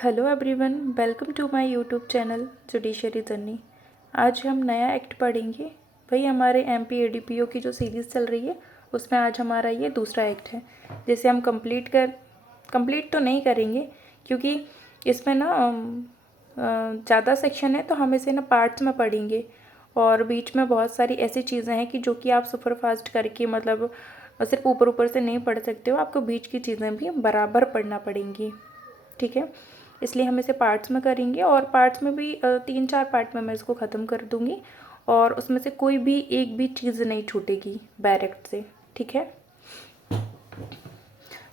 Hello everyone, welcome to my YouTube channel judiciary journey. आज हम नया एक्ट पढ़ेंगे। वही हमारे एमपी एडीपीओ की जो सीरीज़ चल रही है उसमें आज हमारा ये दूसरा एक्ट है, जिसे हम कंप्लीट तो नहीं करेंगे क्योंकि इसमें ना ज़्यादा सेक्शन है, तो हम इसे ना पार्ट्स में पढ़ेंगे और बीच में बहुत सारी ऐसी चीज़ें हैं कि जो कि आप सुपर फास्ट करके मतलब सिर्फ ऊपर ऊपर से नहीं पढ़ सकते हो, आपको बीच की चीज़ें भी बराबर पढ़ना पड़ेंगी। ठीक है, इसलिए हम इसे पार्ट्स में करेंगे और पार्ट्स में भी 3-4 पार्ट में मैं इसको ख़त्म कर दूँगी और उसमें से कोई भी एक भी चीज़ नहीं छूटेगी डायरेक्ट से। ठीक है,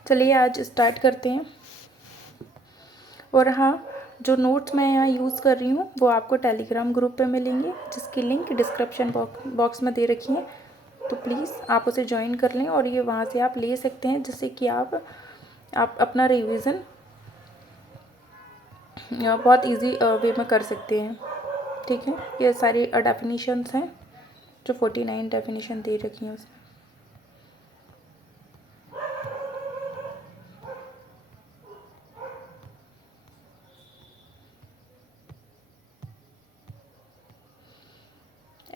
चलिए आज स्टार्ट करते हैं। और हाँ, जो नोट्स मैं यहाँ यूज़ कर रही हूँ वो आपको टेलीग्राम ग्रुप पे मिलेंगे, जिसकी लिंक डिस्क्रिप्शन बॉक्स में दे रखी है, तो प्लीज़ आप उसे ज्वाइन कर लें और ये वहाँ से आप ले सकते हैं, जिससे कि आप अपना रिवीजन बहुत इजी वे में कर सकते हैं। ठीक है, ये सारी डेफिनेशंस हैं जो 49 डेफिनेशन दे रखी हैं उसमें।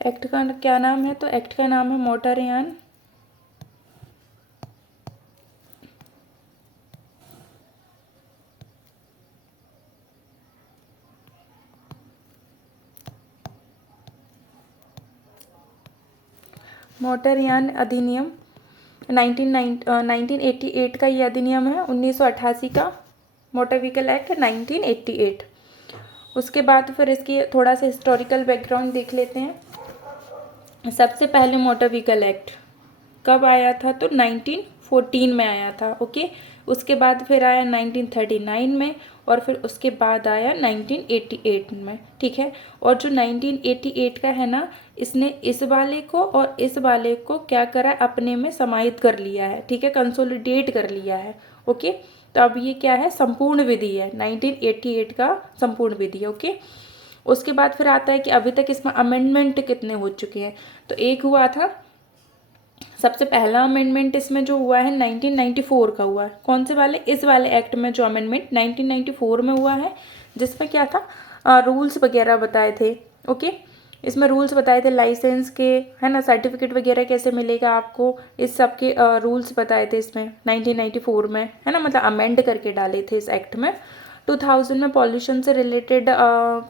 एक्ट का क्या नाम है? तो एक्ट का नाम है मोटरयान मोटरयान अधिनियम 1988 का ये अधिनियम है। 1988 का मोटर व्हीकल एक्ट 1988। उसके बाद फिर इसकी थोड़ा सा हिस्टोरिकल बैकग्राउंड देख लेते हैं। सबसे पहले मोटर व्हीकल एक्ट कब आया था? तो 1914 में आया था। ओके, उसके बाद फिर आया 1939 में और फिर उसके बाद आया 1988 में। ठीक है, और जो 1988 का है ना, इसने इस वाले को और इस वाले को क्या करा, अपने में समाहित कर लिया है। ठीक है, कंसोलिडेट कर लिया है। ओके, तो अब ये क्या है, संपूर्ण विधि है। 1988 का संपूर्ण विधि है। ओके, उसके बाद फिर आता है कि अभी तक इसमें अमेंडमेंट कितने हो चुके हैं। तो एक हुआ था, सबसे पहला अमेंडमेंट इसमें जो हुआ है 1994 का हुआ है। कौन से वाले? इस वाले एक्ट में जो अमेंडमेंट 1994 में हुआ है, जिसमें क्या था, रूल्स वगैरह बताए थे। ओके, इसमें रूल्स बताए थे लाइसेंस के, है ना, सर्टिफिकेट वगैरह कैसे मिलेगा आपको, इस सब के रूल्स बताए थे इसमें 1994 में, है ना, मतलब अमेंड करके डाले थे इस एक्ट में। 2000 में पॉल्यूशन से रिलेटेड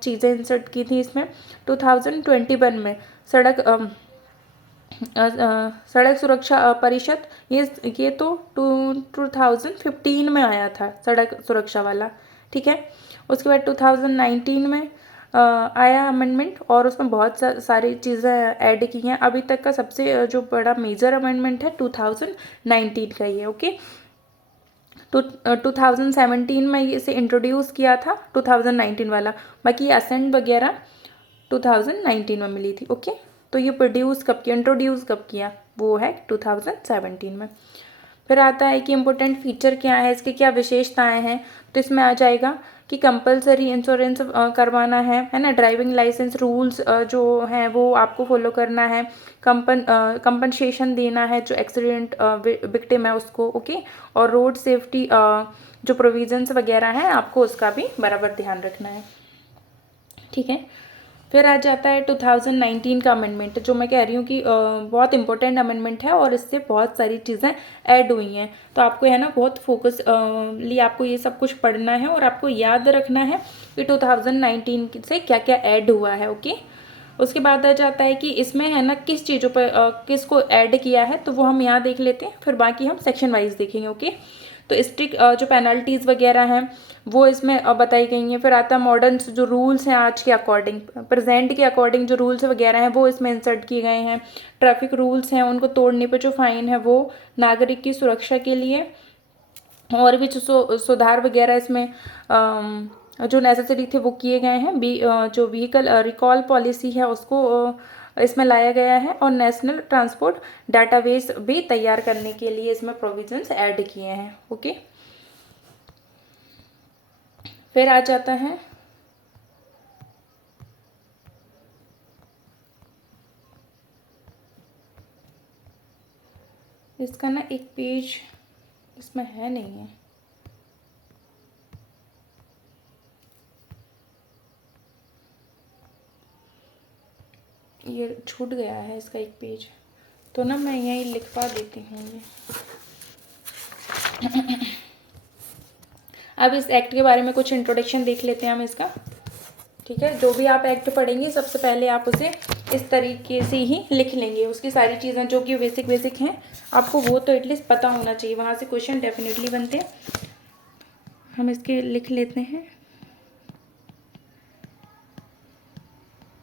चीज़ें इंसर्ट की थी इसमें। 2021 में सड़क सुरक्षा परिषद, ये तो 2015 में आया था सड़क सुरक्षा वाला। ठीक है, उसके बाद 2019 में आया अमेंडमेंट और उसमें बहुत सारी चीज़ें ऐड की हैं। अभी तक का सबसे जो बड़ा मेजर अमेंडमेंट है 2019 का ही है। ओके, 2017 में इसे इंट्रोड्यूस किया था 2019 वाला, बाकी ये असेंट वगैरह 2019 में मिली थी। ओके, तो ये प्रोड्यूस कब किया, इंट्रोड्यूस कब किया, वो है 2017 में। फिर आता है कि इम्पोर्टेंट फीचर क्या है, इसके क्या विशेषताएं हैं। तो इसमें आ जाएगा कि कंपलसरी इंश्योरेंस करवाना है ना, ड्राइविंग लाइसेंस रूल्स जो हैं वो आपको फॉलो करना है, कंपनसेशन देना है जो एक्सीडेंट विक्टिम है उसको। ओके, और रोड सेफ्टी जो प्रोविजंस वगैरह हैं आपको उसका भी बराबर ध्यान रखना है। ठीक है, फिर आ जाता है 2019 का अमेंडमेंट, जो मैं कह रही हूँ कि बहुत इंपॉर्टेंट अमेंडमेंट है और इससे बहुत सारी चीज़ें ऐड हुई हैं। तो आपको है ना बहुत फोकस लिए आपको ये सब कुछ पढ़ना है और आपको याद रखना है कि 2019 से क्या क्या ऐड हुआ है। ओके, उसके बाद आ जाता है कि इसमें है ना किस चीज़ों पर किसको ऐड किया है, तो वो हम यहाँ देख लेते हैं, फिर बाकी हम सेक्शन वाइज देखेंगे। ओके, तो स्ट्रिक्ट जो पेनल्टीज़ वगैरह हैं वो इसमें बताई गई हैं। फिर आता है मॉडर्न जो रूल्स हैं आज के अकॉर्डिंग, प्रेजेंट के अकॉर्डिंग जो रूल्स वगैरह हैं वो इसमें इंसर्ट किए गए हैं। ट्रैफिक रूल्स हैं, उनको तोड़ने पे जो फाइन है वो नागरिक की सुरक्षा के लिए, और भी जो सुधार वगैरह इसमें जो नेसेसरी थे वो किए गए हैं। जो व्हीकल रिकॉल पॉलिसी है उसको इसमें लाया गया है और नेशनल ट्रांसपोर्ट डाटाबेस भी तैयार करने के लिए इसमें प्रोविजंस ऐड किए हैं। ओके, फिर आ जाता है इसका ना एक पेज इसमें है नहीं है, ये छूट गया है इसका एक पेज, तो ना मैं यहीं लिखवा देती हूँ ये। अब इस एक्ट के बारे में कुछ इंट्रोडक्शन देख लेते हैं हम इसका, ठीक है। जो भी आप एक्ट पढ़ेंगे सबसे पहले आप उसे इस तरीके से ही लिख लेंगे, उसकी सारी चीज़ें जो कि बेसिक हैं आपको वो तो एटलीस्ट पता होना चाहिए, वहाँ से क्वेश्चन डेफिनेटली बनते हैं। हम इसके लिख लेते हैं।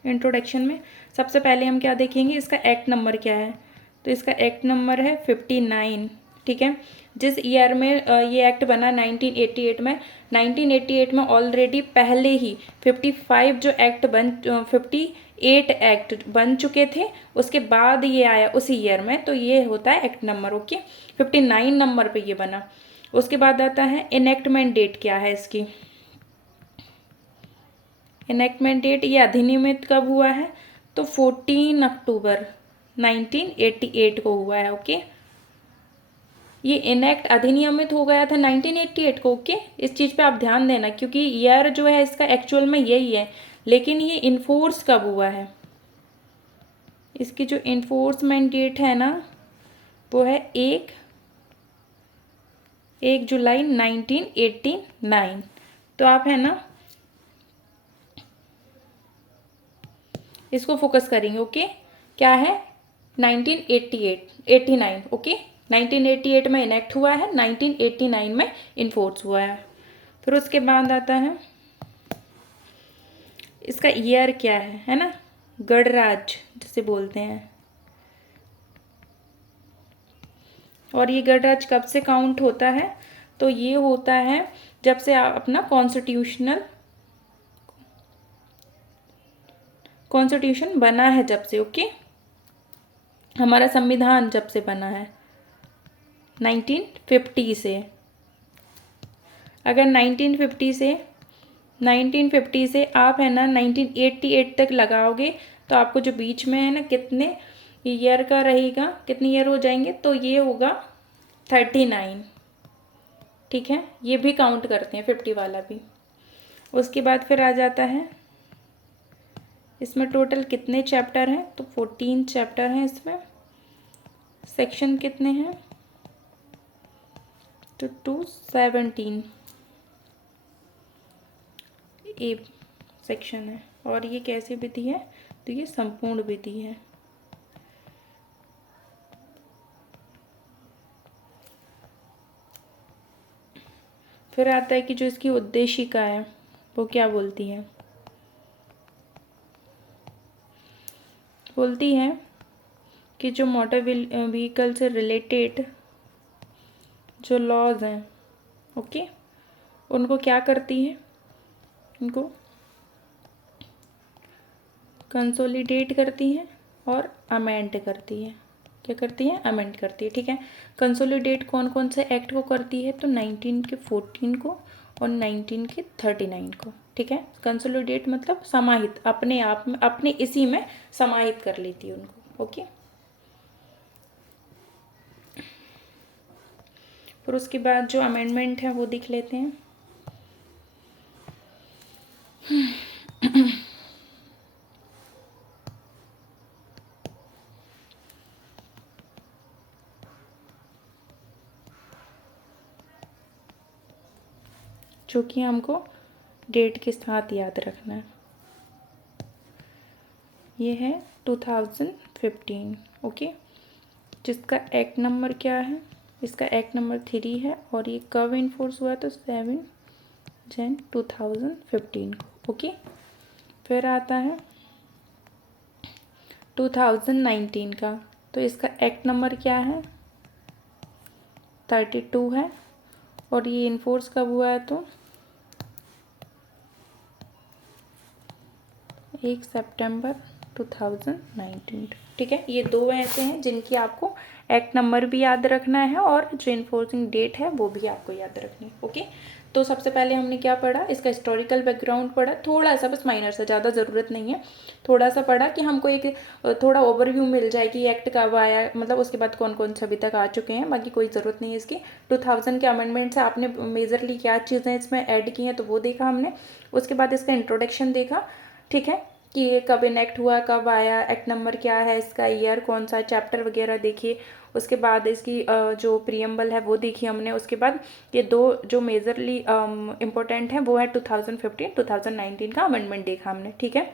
इंट्रोडक्शन में सबसे पहले हम क्या देखेंगे, इसका एक्ट नंबर क्या है। तो इसका एक्ट नंबर है 59, ठीक है। जिस ईयर में ये एक्ट बना 1988 में, 1988 में ऑलरेडी पहले ही 58 जो एक्ट 58 एक्ट बन चुके थे, उसके बाद ये आया उसी ईयर में, तो ये होता है एक्ट नंबर, ओके। 59 नंबर पे ये बना। उसके बाद आता है इनेक्टमेंट डेट क्या है इसकी। इनेक्टमेंट डेट, ये अधिनियमित कब हुआ है, तो 14 अक्टूबर 1988 को हुआ है, ओके। ये इनेक्ट अधिनियमित हो गया था 1988 को, ओके। इस चीज़ पे आप ध्यान देना, क्योंकि ईयर जो है इसका एक्चुअल में यही है, लेकिन ये इन्फोर्स कब हुआ है, इसकी जो इन्फोर्समेंट डेट है ना वो है 1 जुलाई 1989। तो आप है ना इसको फोकस करेंगे, ओके। क्या है 1989, ओके। 1988 में इनेक्ट हुआ है, 1989 में इन्फोर्स हुआ है। फिर उसके बाद आता है इसका ईयर क्या है ना, गणराज्य जिसे बोलते हैं। और ये गणराज्य कब से काउंट होता है, तो ये होता है जब से आप अपना कॉन्स्टिट्यूशन बना है, जब से, ओके। हमारा संविधान जब से बना है 1950 से। अगर 1950 से आप है ना 1988 तक लगाओगे, तो आपको जो बीच में है ना कितने ईयर का रहेगा, कितने ईयर हो जाएंगे, तो ये होगा 39, ठीक है। ये भी काउंट करते हैं 50 वाला भी। उसके बाद फिर आ जाता है इसमें टोटल कितने चैप्टर हैं, तो 14 चैप्टर हैं इसमें। सेक्शन कितने हैं, तो 217 ए सेक्शन है। और ये कैसी विधि है, तो ये संपूर्ण विधि है। फिर आता है कि जो इसकी उद्देशिका है वो क्या बोलती है, बोलती है कि जो मोटर व्हीकल से रिलेटेड जो लॉज हैं, ओके, उनको क्या करती है, उनको कंसोलिडेट करती है और अमेंड करती है। क्या करती है, अमेंड करती है, ठीक है। कंसोलिडेट कौन कौन से एक्ट को करती है, तो 19 के 14 को और 19 के 39 को, ठीक है। कंसोलिडेट मतलब समाहित, अपने आप में, अपने इसी में समाहित कर लेती है उनको, ओके। फिर उसके बाद जो अमेंडमेंट है वो देख लेते हैं। जो कि हमको डेट के साथ याद रखना है। ये है 2015, ओके। जिसका एक्ट नंबर क्या है, इसका एक्ट नंबर 3 है। और ये कब इन्फोर्स हुआ, तो 7 जनवरी 2015 को, ओके। फिर आता है 2019 का, तो इसका एक्ट नंबर क्या है, 32 है। और ये इन्फोर्स कब हुआ है, तो 1 सितंबर 2019, ठीक है। ये दो ऐसे हैं जिनकी आपको एक्ट नंबर भी याद रखना है और जो इन्फोर्सिंग डेट है वो भी आपको याद रखनी है, ओके। तो सबसे पहले हमने क्या पढ़ा, इसका हिस्टोरिकल बैकग्राउंड पढ़ा, थोड़ा सा, बस माइनर सा, ज़्यादा ज़रूरत नहीं है। थोड़ा सा पढ़ा कि हमको एक थोड़ा ओवरव्यू मिल जाए कि एक्ट कब आया, मतलब उसके बाद कौन कौन से अभी तक आ चुके हैं, बाकी कोई ज़रूरत नहीं है इसकी। 2000 के अमेंडमेंट से आपने मेजरली क्या चीज़ें इसमें ऐड की हैं, तो वो देखा हमने। उसके बाद इसका इंट्रोडक्शन देखा, ठीक है। कि ये कब इनेक्ट हुआ, कब आया, एक्ट नंबर क्या है इसका, ईयर कौन सा, चैप्टर वगैरह देखिए। उसके बाद इसकी जो प्रियम्बल है वो देखी हमने। उसके बाद ये दो जो मेजरली इम्पोर्टेंट हैं वो है 2015 2019 का अमेंडमेंट देखा हमने, ठीक है।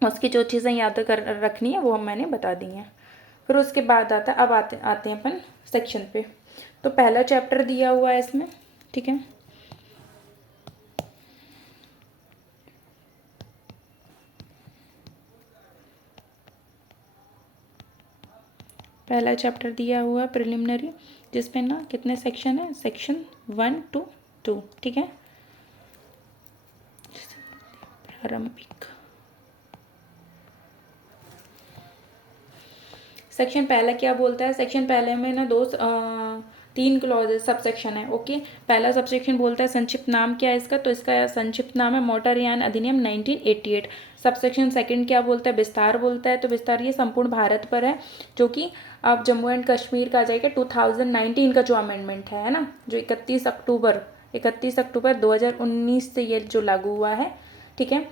उसकी जो चीज़ें याद कर रखनी है वो मैंने बता दी हैं। फिर उसके बाद अब आते हैं अपन सेक्शन पे। तो पहला चैप्टर दिया हुआ है इसमें, ठीक है। पहला चैप्टर दिया हुआ है प्रिलिमिनरी, जिसमें ना कितने सेक्शन है, सेक्शन 1 to 2, ठीक है। प्रारंभिक सेक्शन पहला क्या बोलता है, सेक्शन पहले में ना तीन क्लॉज सब सेक्शन है, ओके। पहला सब सेक्शन बोलता है संक्षिप्त नाम क्या है इसका, तो इसका संक्षिप्त नाम है मोटरयान अधिनियम 1988। सब सेक्शन सेकंड क्या बोलता है, विस्तार बोलता है। तो विस्तार ये संपूर्ण भारत पर है, जो कि अब जम्मू एंड कश्मीर का आ जाएगा 2019 का जो अमेंडमेंट है ना, जो 31 अक्टूबर 2019 से ये जो लागू हुआ है, ठीक है।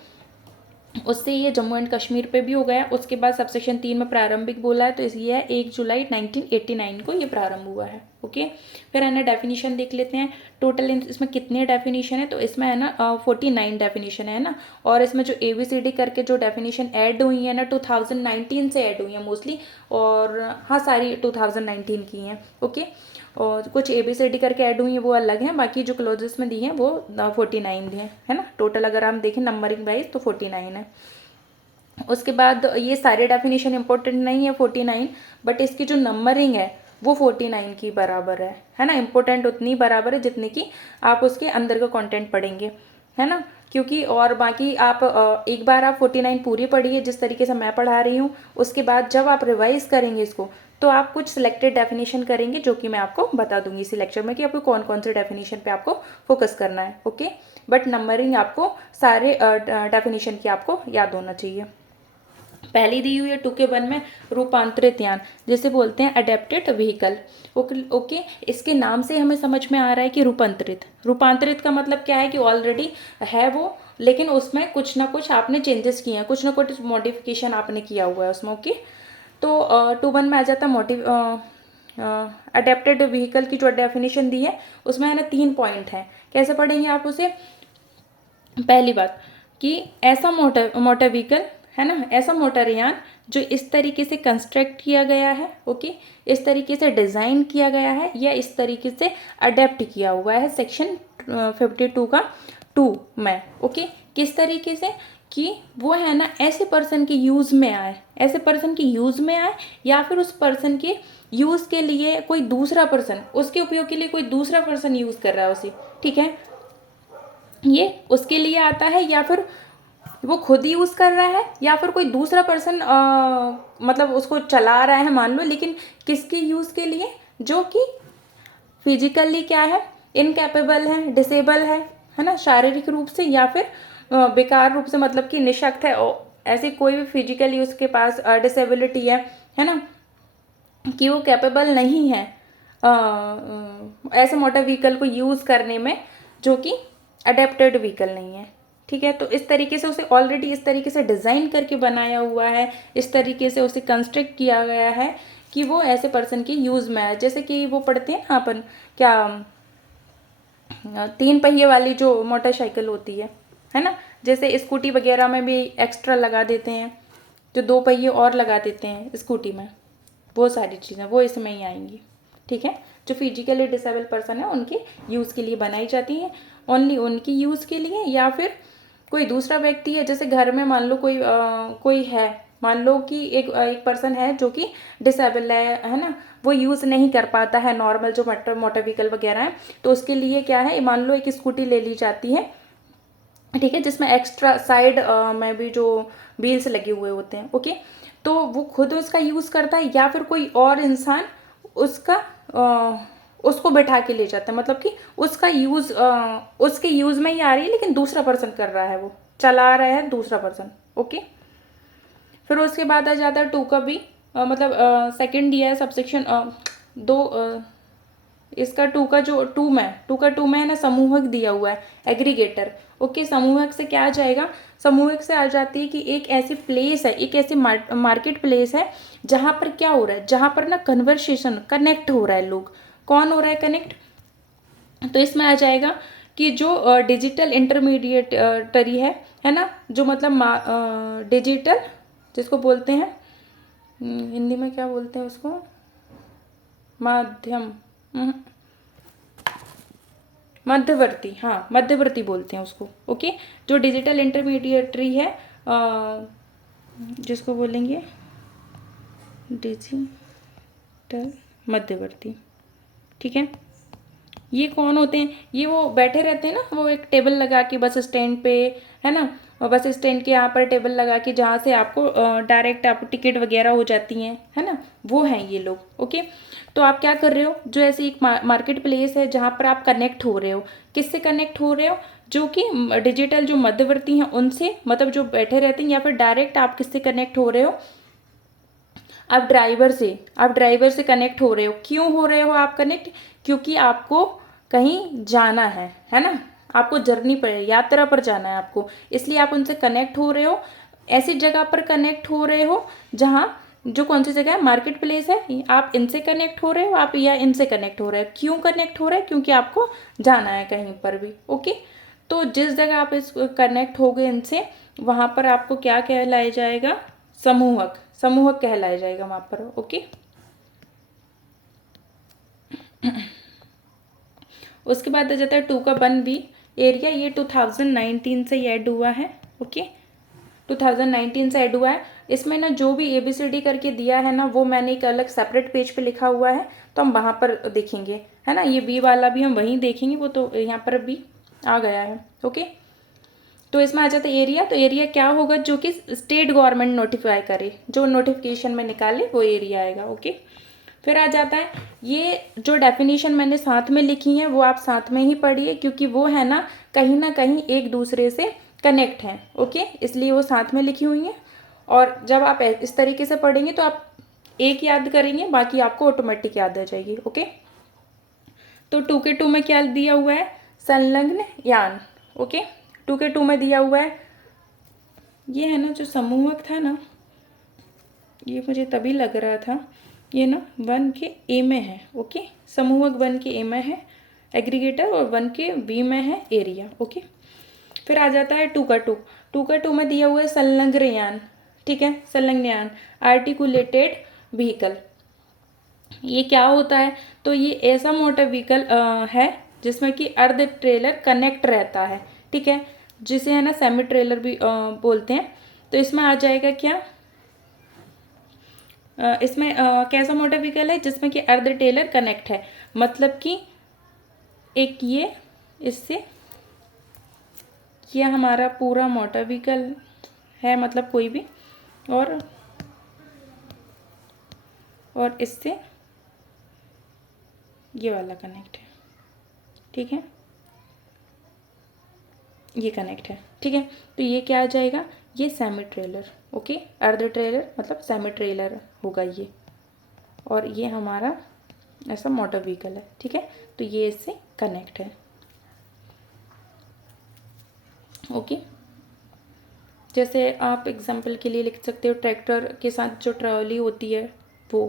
उससे ये जम्मू एंड कश्मीर पे भी हो गया। उसके बाद सबसेक्शन 3 में प्रारंभिक बोला है, तो ये है 1 जुलाई 1989 को ये प्रारंभ हुआ है, ओके। फिर है ना डेफिनेशन देख लेते हैं। टोटल इसमें कितने डेफिनेशन है, तो इसमें है ना 49 डेफिनेशन है ना। और इसमें जो ABCD करके जो डेफिनेशन ऐड हुई है ना 2019 से ऐड हुई है मोस्टली, और हाँ सारी 2019 की हैं, ओके। और कुछ ABCD करके ऐड हुई है वो अलग हैं, बाकी जो क्लोजेस में दी हैं वो 49 है ना। टोटल अगर हम देखें नंबरिंग वाइज तो 49 है। उसके बाद ये सारे डेफिनेशन इंपॉर्टेंट नहीं है 49, बट इसकी जो नंबरिंग है वो 49 की बराबर है ना। इंपॉर्टेंट उतनी बराबर है जितनी कि आप उसके अंदर का कंटेंट पढ़ेंगे, है ना। क्योंकि और बाकी आप एक बार आप 49 पूरी पढ़िए जिस तरीके से मैं पढ़ा रही हूँ, उसके बाद जब आप रिवाइज करेंगे इसको तो आप कुछ सिलेक्टेड डेफिनेशन करेंगे, जो कि मैं आपको बता दूंगी इसी लेक्चर में कि आपको कौन कौन से डेफिनेशन पे आपको फोकस करना है, ओके। बट नंबरिंग आपको सारे डेफिनेशन की आपको याद होना चाहिए। पहली दी हुई है 2K1 में रूपांतरित यान, जिसे बोलते हैं अडेप्टेड व्हीकल, ओके। इसके नाम से हमें समझ में आ रहा है कि रूपांतरित का मतलब क्या है कि ऑलरेडी है वो, लेकिन उसमें कुछ ना कुछ आपने चेंजेस किए हैं, कुछ ना कुछ मॉडिफिकेशन आपने किया हुआ है उसमें, ओके। तो 2.1 में आ जाता अडेप्टेड व्हीकल की जो डेफिनेशन दी है उसमें है ना 3 पॉइंट हैं। कैसे पढ़ेंगे आप उसे। पहली बात कि ऐसा मोटर व्हीकल है ना, ऐसा मोटरयान जो इस तरीके से कंस्ट्रक्ट किया गया है, ओके, इस तरीके से डिज़ाइन किया गया है या इस तरीके से अडेप्ट किया हुआ है सेक्शन 52 का 2 में, ओके। किस तरीके से कि वो है ना ऐसे पर्सन के यूज़ में आए, या फिर उस पर्सन के यूज़ के लिए कोई दूसरा पर्सन, उसके उपयोग के लिए कोई दूसरा पर्सन यूज़ कर रहा है उसे, ठीक है। ये उसके लिए आता है या फिर वो खुद यूज़ कर रहा है या फिर कोई दूसरा पर्सन मतलब उसको चला रहा है मान लो, लेकिन किसके यूज़ के लिए, जो कि फिजिकली क्या है, इनकैपेबल है, डिसेबल है ना, शारीरिक रूप से या फिर बेकार रूप से, मतलब कि निशक्त है, ऐसे कोई भी फिजिकली उसके पास डिसेबिलिटी है ना, कि वो कैपेबल नहीं है ऐसे मोटर व्हीकल को यूज़ करने में, जो कि अडेप्टेड व्हीकल नहीं है, ठीक है। तो इस तरीके से उसे ऑलरेडी इस तरीके से डिज़ाइन करके बनाया हुआ है, इस तरीके से उसे कंस्ट्रक्ट किया गया है कि वो ऐसे पर्सन के यूज़ में आए। जैसे कि वो पढ़ते हैं ना अपन क्या 3 पहिए वाली जो मोटरसाइकिल होती है ना, जैसे स्कूटी वगैरह में भी एक्स्ट्रा लगा देते हैं, जो 2 पहिए और लगा देते हैं स्कूटी में, वो सारी चीज़ें वो इसमें ही आएंगी, ठीक है। जो फिजिकली डिसेबल पर्सन है उनके यूज़ के लिए बनाई जाती हैं, ओनली उनकी यूज़ के लिए, या फिर कोई दूसरा व्यक्ति है, जैसे घर में मान लो कोई है, मान लो कि एक पर्सन है जो कि डिसेबल है ना, वो यूज़ नहीं कर पाता है नॉर्मल जो मोटर व्हीकल वगैरह है, तो उसके लिए क्या है, मान लो एक स्कूटी ले ली जाती है, ठीक है, जिसमें एक्स्ट्रा साइड में भी जो व्हील्स लगे हुए होते हैं, ओके। तो वो खुद उसका यूज़ करता है या फिर कोई और इंसान उसका उसको बैठा के ले जाता है, मतलब कि उसका यूज़ उसके यूज़ में ही आ रही है, लेकिन दूसरा पर्सन कर रहा है, वो चला रहा है दूसरा पर्सन, ओके। फिर उसके बाद आ जाता है 2 का भी मतलब सेकंड दिया है सबसेक्शन 2 इसका टू का टू में है ना समूहक दिया हुआ है, एग्रीगेटर। ओके, समूहक से क्या आ जाएगा, समूहक से आ जाती है कि एक ऐसी प्लेस है, एक ऐसी मार्केट प्लेस है जहाँ पर क्या हो रहा है, जहाँ पर ना कन्वर्सेशन कनेक्ट हो रहा है, लोग कौन हो रहा है कनेक्ट। तो इसमें आ जाएगा कि जो डिजिटल इंटरमीडिएटरी है ना, जो मतलब डिजिटल जिसको बोलते हैं हिंदी में क्या बोलते हैं उसको, माध्यम, मध्यवर्ती, हाँ मध्यवर्ती बोलते हैं उसको। ओके, जो डिजिटल इंटरमीडिएटरी है जिसको बोलेंगे डिजिटल मध्यवर्ती, ठीक है। ये कौन होते हैं, ये वो बैठे रहते हैं ना, वो एक टेबल लगा के बस स्टैंड पे, है ना, बस स्टैंड के यहाँ पर टेबल लगा के जहाँ से आपको डायरेक्ट आप टिकट वगैरह हो जाती हैं, है ना, वो हैं ये लोग। ओके, तो आप क्या कर रहे हो, जो ऐसी एक मार्केट प्लेस है जहाँ पर आप कनेक्ट हो रहे हो, किससे कनेक्ट हो रहे हो, जो कि डिजिटल जो मध्यवर्ती हैं उनसे, मतलब जो बैठे रहते हैं, या फिर डायरेक्ट आप किससे कनेक्ट हो रहे हो, आप ड्राइवर से कनेक्ट हो रहे हो। क्यों हो रहे हो आप कनेक्ट, क्योंकि आपको कहीं जाना है ना, आपको जर्नी पर, यात्रा पर जाना है आपको, इसलिए आप उनसे कनेक्ट हो रहे हो। ऐसी जगह पर कनेक्ट हो रहे हो जहाँ, जो कौन सी जगह है, मार्केट प्लेस है, आप इनसे कनेक्ट हो रहे हो, आप या इनसे कनेक्ट हो रहे हो। क्यों कनेक्ट हो रहे हैं, क्योंकि आपको जाना है कहीं पर भी। ओके, तो जिस जगह आप इस कनेक्ट हो गए इनसे, वहाँ पर आपको क्या कहलाया जाएगा, समूहक कहलाया जाएगा वहाँ पर। ओके, उसके बाद आ जाता है टू का 1B एरिया, ये 2019 से ऐड हुआ है। ओके, 2019 से ऐड हुआ है। इसमें ना जो भी ABCD करके दिया है ना, वो मैंने एक अलग सेपरेट पेज पे लिखा हुआ है, तो हम वहाँ पर देखेंगे, है ना। ये B वाला भी हम वहीं देखेंगे, वो तो यहाँ पर भी आ गया है। ओके, तो इसमें आ जाता है एरिया। तो एरिया क्या होगा, जो कि स्टेट गवर्नमेंट नोटिफाई करे, जो नोटिफिकेशन में निकाले वो एरिया आएगा। ओके, फिर आ जाता है, ये जो डेफिनेशन मैंने साथ में लिखी है वो आप साथ में ही पढ़िए, क्योंकि वो है ना कहीं एक दूसरे से कनेक्ट हैं। ओके, इसलिए वो साथ में लिखी हुई हैं, और जब आप इस तरीके से पढ़ेंगे तो आप एक याद करेंगे, बाकी आपको ऑटोमेटिक याद आ जाएगी। ओके, तो 2 के 2 में क्या दिया हुआ है, संलग्न यान। ओके, 2 के 2 में दिया हुआ है, ये है ना जो समूहक था ना, ये मुझे तभी लग रहा था, ये ना 1 के A में है। ओके, समूहक 1 के A में है एग्रीगेटर, और 1 के B में है एरिया। ओके, फिर आ जाता है 2 का 2 में दिया हुआ है संलग्न यान। ठीक है, संलग्न यान, आर्टिकुलेटेड व्हीकल। ये क्या होता है, तो ये ऐसा मोटर व्हीकल है जिसमें कि अर्ध ट्रेलर कनेक्ट रहता है। ठीक है, जिसे है ना सेमी ट्रेलर भी बोलते हैं। तो इसमें आ जाएगा क्या, इसमें कैसा मोटर व्हीकल है जिसमें कि अर्ध ट्रेलर कनेक्ट है, मतलब कि एक ये इससे ये हमारा पूरा मोटर व्हीकल है, मतलब कोई भी, और इससे ये वाला कनेक्ट है। ठीक है, ये कनेक्ट है। ठीक है, तो ये क्या आ जाएगा, ये सेमी ट्रेलर। ओके, अर्ध ट्रेलर मतलब सेमी ट्रेलर होगा ये, और ये हमारा ऐसा मोटर व्हीकल है। ठीक है, तो ये इससे कनेक्ट है। ओके, जैसे आप एग्जांपल के लिए लिख सकते हो ट्रैक्टर के साथ जो ट्रॉली होती है वो।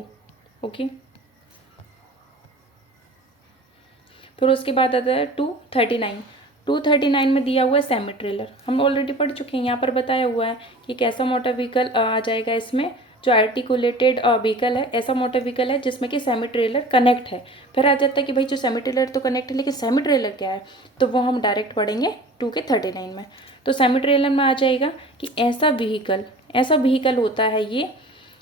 ओके, फिर उसके बाद आता है 239 में दिया हुआ है सेमी ट्रेलर। हम ऑलरेडी पढ़ चुके हैं, यहाँ पर बताया हुआ है कि कैसा मोटर व्हीकल आ जाएगा इसमें, जो आर्टिकुलेटेड व्हीकल है, ऐसा मोटर व्हीकल है जिसमें कि सेमी ट्रेलर कनेक्ट है। फिर आ जाता है कि भाई जो सेमी ट्रेलर तो कनेक्ट है, लेकिन सेमी ट्रेलर क्या है, तो वो हम डायरेक्ट पढ़ेंगे 2 के 39 में। तो सेमी ट्रेलर में आ जाएगा कि ऐसा व्हीकल होता है ये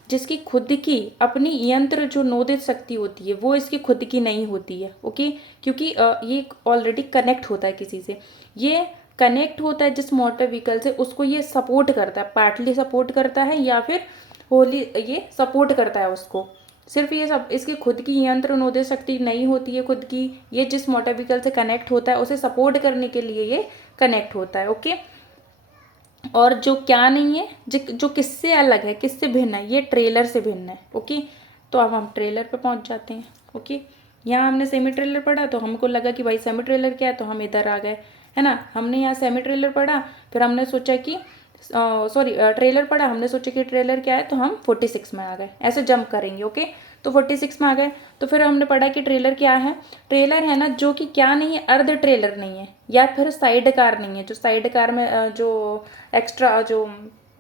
जिसकी खुद की अपनी यंत्र जो नोदित शक्ति होती है वो इसकी खुद की नहीं होती है। ओके, क्योंकि ये ऑलरेडी कनेक्ट होता है किसी से, ये कनेक्ट होता है जिस मोटर व्हीकल से, उसको ये सपोर्ट करता है, पार्टली सपोर्ट करता है या फिर होली ये सपोर्ट करता है उसको। सिर्फ ये सब इसकी खुद की यंत्र नोदित शक्ति नहीं होती है खुद की, ये जिस मोटर व्हीकल से कनेक्ट होता है उसे सपोर्ट करने के लिए ये कनेक्ट होता है। ओके, और जो क्या नहीं है, जो किससे अलग है, किससे भिन्न है, ये ट्रेलर से भिन्न है। ओके, तो अब हम ट्रेलर पे पहुंच जाते हैं। ओके, यहाँ हमने सेमी ट्रेलर पढ़ा तो हमको लगा कि भाई सेमी ट्रेलर क्या है, तो हम इधर आ गए, है ना। हमने यहाँ सेमी ट्रेलर पढ़ा, फिर हमने सोचा कि ट्रेलर पढ़ा, हमने सोचा कि ट्रेलर क्या है, तो हम 46 में आ गए। ऐसे जंप करेंगे, ओके। तो 46 में आ गए, तो फिर हमने पढ़ा कि ट्रेलर क्या है। ट्रेलर है ना जो कि क्या नहीं है, अर्ध ट्रेलर नहीं है, या फिर साइड कार नहीं है। जो साइड कार में जो एक्स्ट्रा जो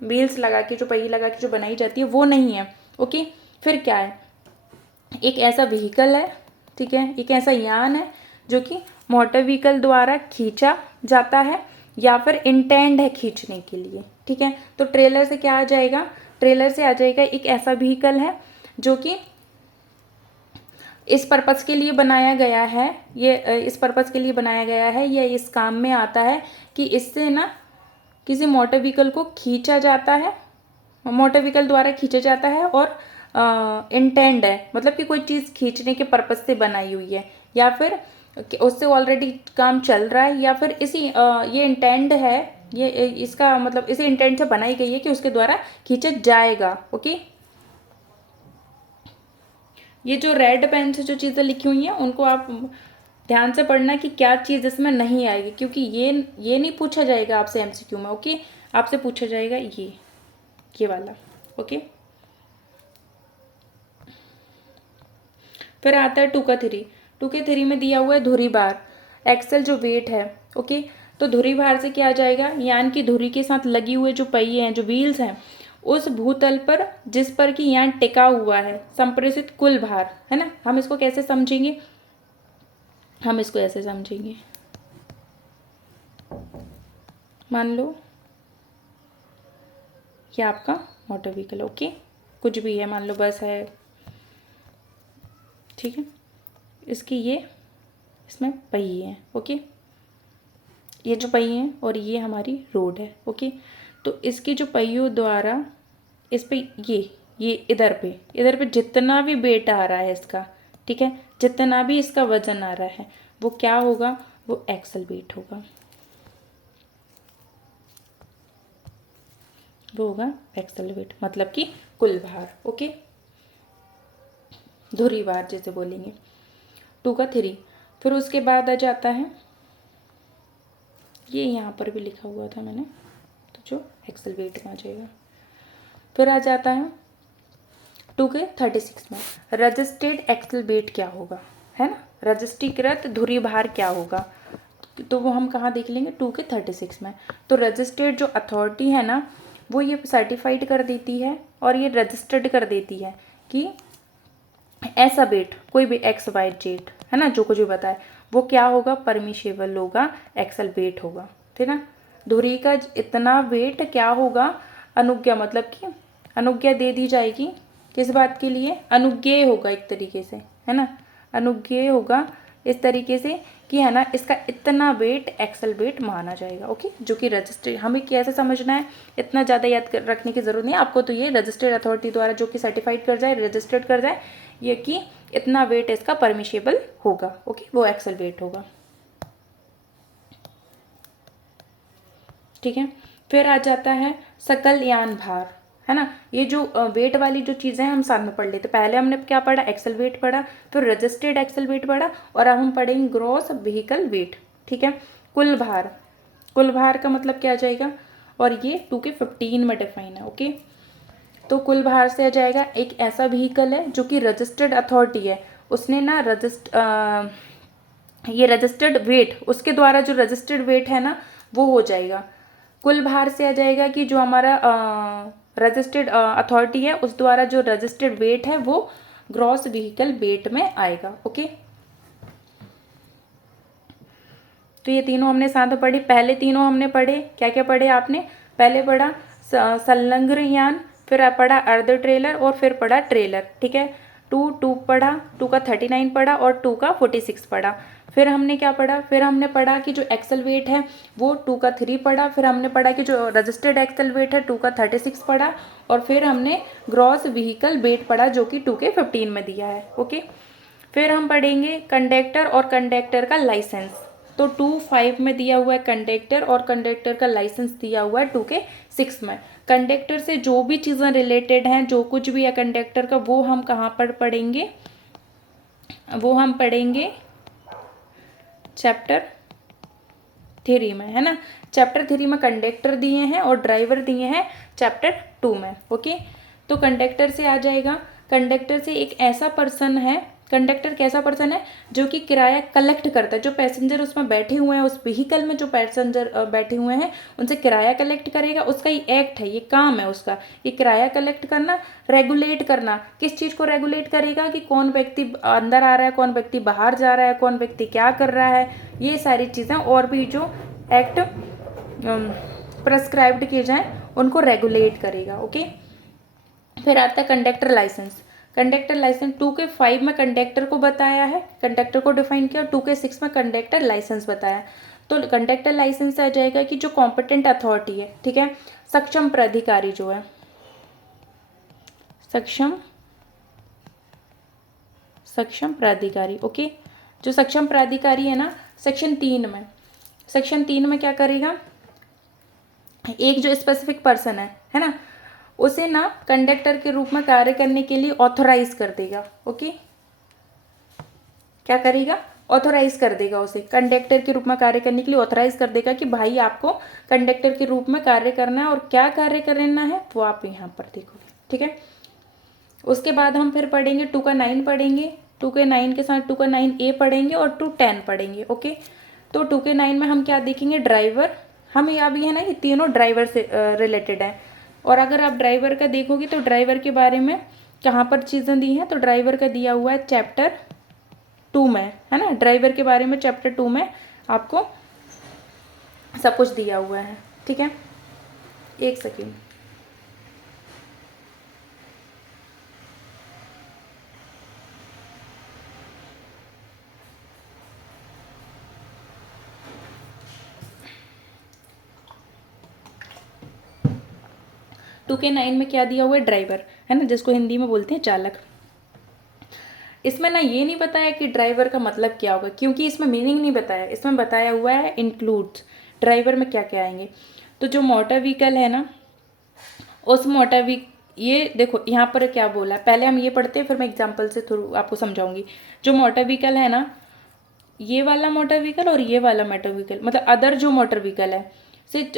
व्हील्स लगा के, जो पहिए लगा के जो बनाई जाती है, वो नहीं है, ओके। फिर क्या है, एक ऐसा व्हीकल है, ठीक है, एक ऐसा यान है जो कि मोटर व्हीकल द्वारा खींचा जाता है या फिर इंटेंड है खींचने के लिए, ठीक है। तो ट्रेलर से क्या आ जाएगा, ट्रेलर से आ जाएगा एक ऐसा व्हीकल है जो कि इस पर्पस के लिए बनाया गया है, ये इस पर्पस के लिए बनाया गया है, ये इस काम में आता है कि इससे ना किसी मोटर व्हीकल को खींचा जाता है, मोटर व्हीकल द्वारा खींचा जाता है, और इंटेंड है मतलब कि कोई चीज़ खींचने के पर्पस से बनाई हुई है, या फिर उससे ऑलरेडी काम चल रहा है, या फिर इसी ये इंटेंड है, ये इसका मतलब इसी इंटेंड से बनाई गई है कि उसके द्वारा खींचा जाएगा, ओके। ये जो रेड पेन से जो चीज़ें लिखी हुई हैं उनको आप ध्यान से पढ़ना कि क्या चीज़ इसमें नहीं आएगी, क्योंकि ये नहीं पूछा जाएगा आपसे एमसीक्यू में, ओके। आपसे पूछा जाएगा ये वाला, ओके। फिर आता है 2 का 3। 2 के 3 में दिया हुआ है धुरी भार, एक्सल जो वेट है, ओके। तो धुरी भार से क्या आ जाएगा, यान की धुरी के साथ लगी हुए जो पहिए हैं, जो व्हील्स हैं, उस भूतल पर जिस पर कि यान टिका हुआ है, संप्रेषित कुल भार, है ना। हम इसको कैसे समझेंगे, हम इसको ऐसे समझेंगे, मान लो ये आपका मोटर व्हीकल, ओके, कुछ भी है, मान लो बस है, ठीक है। इसकी इसमें पहिए हैं, ओके, ये जो पहिए हैं और ये हमारी रोड है, ओके। तो इसके जो पहियों द्वारा इस पे ये इधर पे जितना भी वेट आ रहा है इसका, ठीक है, जितना भी इसका वजन आ रहा है, वो क्या होगा, वो एक्सल वेट होगा, वो होगा एक्सल वेट, मतलब कि कुल भार, ओके, धुरी भार जैसे बोलेंगे। 2 का 3। फिर उसके बाद आ जाता है, ये यहाँ पर भी लिखा हुआ था मैंने, तो जो एक्सल वेट में आ जाएगा। फिर आ जाता है 2 के 36 में, रजिस्टर्ड एक्सल वेट क्या होगा, है ना, रजिस्ट्रीकृत धुरी भार क्या होगा, तो वो हम कहाँ देख लेंगे, 2 के 36 में। तो रजिस्टर्ड जो अथॉरिटी है ना, वो ये सर्टिफाइड कर देती है और ये रजिस्टर्ड कर देती है कि ऐसा वेट, कोई भी एक्स वाई जेड, है ना, जो कुछ भी बताए, वो क्या होगा, परमिशेबल होगा, एक्सल वेट होगा, ठीक है ना। धुरी का इतना वेट क्या होगा, अनुज्ञा, मतलब कि अनुज्ञा दे दी जाएगी, किस बात के लिए, अनुज्ञेय होगा एक तरीके से, है ना, अनुज्ञेय होगा इस तरीके से कि, है ना, इसका इतना वेट एक्सल वेट माना जाएगा, ओके। जो कि रजिस्टर्ड, हमें कैसे समझना है, इतना ज़्यादा याद रखने की ज़रूरत नहीं है आपको, तो ये रजिस्टर्ड अथॉरिटी द्वारा जो कि सर्टिफाइड कर जाए, रजिस्टर्ड कर जाए, ये कि इतना वेट इसका परमिशेबल होगा, ओके, वो एक्सल वेट होगा, ठीक है। फिर आ जाता है सकल यान भार, है ना। ये जो वेट वाली जो चीज़ें हम साथ में पढ़ लेते, पहले हमने क्या पढ़ा, एक्सल वेट पढ़ा, फिर रजिस्टर्ड एक्सल वेट पढ़ा, और अब हम पढ़ेंगे ग्रॉस व्हीकल वेट, ठीक है। कुल भार, कुल भार का मतलब क्या आ जाएगा, और ये 2 के 15 में डिफाइन है, ओके। तो कुल भार से आ जाएगा, एक ऐसा व्हीकल है जो कि रजिस्टर्ड अथॉरिटी है, उसने ना ये रजिस्टर्ड वेट, उसके द्वारा जो रजिस्टर्ड वेट है ना, वो हो जाएगा। कुल भार से आ जाएगा कि जो हमारा रजिस्टर्ड अथॉरिटी है उस द्वारा जो रजिस्टर्ड वेट है वो ग्रॉस व्हीकल वेट में आएगा, ओके। तो ये तीनों हमने साथ में पढ़ी, पहले तीनों हमने पढ़े, क्या क्या पढ़े आपने, पहले पढ़ा संलग्न यान, फिर पढ़ा अर्ध ट्रेलर, और फिर पढ़ा ट्रेलर, ठीक है। 2 पढ़ा, 2 का 39 पढ़ा, और 2 का 46 पढ़ा। फिर हमने क्या पढ़ा, फिर हमने पढ़ा कि जो एक्सल वेट है वो 2 का 3 पढ़ा, फिर हमने पढ़ा कि जो रजिस्टर्ड एक्सल वेट है 2 का 36 पढ़ा, और फिर हमने ग्रॉस व्हीकल वेट पढ़ा जो कि 2 के 15 में दिया है, ओके। फिर हम पढ़ेंगे कंडक्टर और कंडक्टर का लाइसेंस। तो 2.5 में दिया हुआ है कंडक्टर, और कंडक्टर का लाइसेंस दिया हुआ है 2 के 6 में। कंडक्टर से जो भी चीज़ें रिलेटेड हैं, जो कुछ भी है कंडक्टर का, वो हम कहाँ पर पढ़ेंगे, वो हम पढ़ेंगे चैप्टर 3 में, है ना। चैप्टर 3 में कंडक्टर दिए हैं और ड्राइवर दिए हैं चैप्टर 2 में। ओके, तो कंडक्टर से आ जाएगा। कंडक्टर से एक ऐसा पर्सन है, कंडक्टर कैसा पर्सन है जो कि किराया कलेक्ट करता है। जो पैसेंजर उसमें बैठे हुए हैं, उस व्हीकल में जो पैसेंजर बैठे हुए हैं, उनसे किराया कलेक्ट करेगा। उसका ये एक्ट है, ये काम है उसका, ये किराया कलेक्ट करना, रेगुलेट करना। किस चीज़ को रेगुलेट करेगा कि कौन व्यक्ति अंदर आ रहा है, कौन व्यक्ति बाहर जा रहा है, कौन व्यक्ति क्या कर रहा है, ये सारी चीज़ें और भी जो एक्ट प्रेस्क्राइब्ड किए जाएँ उनको रेगुलेट करेगा। ओके, फिर आता है कंडक्टर लाइसेंस। कंडक्टर लाइसेंस 2 के 5 में कंडक्टर को बताया है, कंडक्टर को डिफाइन किया। 2 के 6 में कंडक्टर लाइसेंस बताया। तो कंडक्टर लाइसेंस आ जाएगा कि जो कॉम्पिटेंट अथॉरिटी है, ठीक है, सक्षम प्राधिकारी जो है, सक्षम प्राधिकारी। ओके, जो सक्षम प्राधिकारी है ना, सेक्शन 3 में क्या करेगा, एक जो स्पेसिफिक पर्सन है ना, उसे ना कंडक्टर के रूप में कार्य करने के लिए ऑथोराइज कर देगा। ओके, क्या करेगा, ऑथोराइज कर देगा उसे, कंडक्टर के रूप में कार्य करने के लिए ऑथोराइज कर देगा कि भाई आपको कंडक्टर के रूप में कार्य करना है, और क्या कार्य करना है वो आप यहाँ पर देखोगे। ठीक है, उसके बाद हम फिर पढ़ेंगे 2 का 9 पढ़ेंगे। 2 के 9 के साथ 2 का 9A पढ़ेंगे और 2 10 पढ़ेंगे। ओके, तो 2 के 9 में हम क्या देखेंगे, ड्राइवर। हम अभी है ना, ये तीनों ड्राइवर से रिलेटेड है। और अगर आप ड्राइवर का देखोगे तो ड्राइवर के बारे में कहाँ पर चीज़ें दी हैं, तो ड्राइवर का दिया हुआ है चैप्टर 2 में, है ना। ड्राइवर के बारे में चैप्टर 2 में आपको सब कुछ दिया हुआ है। ठीक है, एक सेकेंड। टू के 9 में क्या दिया हुआ है, ड्राइवर, है ना, जिसको हिंदी में बोलते हैं चालक। इसमें ना ये नहीं बताया कि ड्राइवर का मतलब क्या होगा, क्योंकि इसमें मीनिंग नहीं बताया। इसमें बताया हुआ है इंक्लूड्स, ड्राइवर में क्या क्या आएंगे। तो जो मोटर व्हीकल है ना, उस मोटर व्हीकल, ये देखो यहाँ पर क्या बोला है, पहले हम ये पढ़ते हैं, फिर मैं एग्जाम्पल से थ्रू आपको समझाऊंगी। जो मोटर व्हीकल है ना, ये वाला मोटर व्हीकल और ये वाला मोटर व्हीकल, मतलब अदर जो मोटर व्हीकल है, से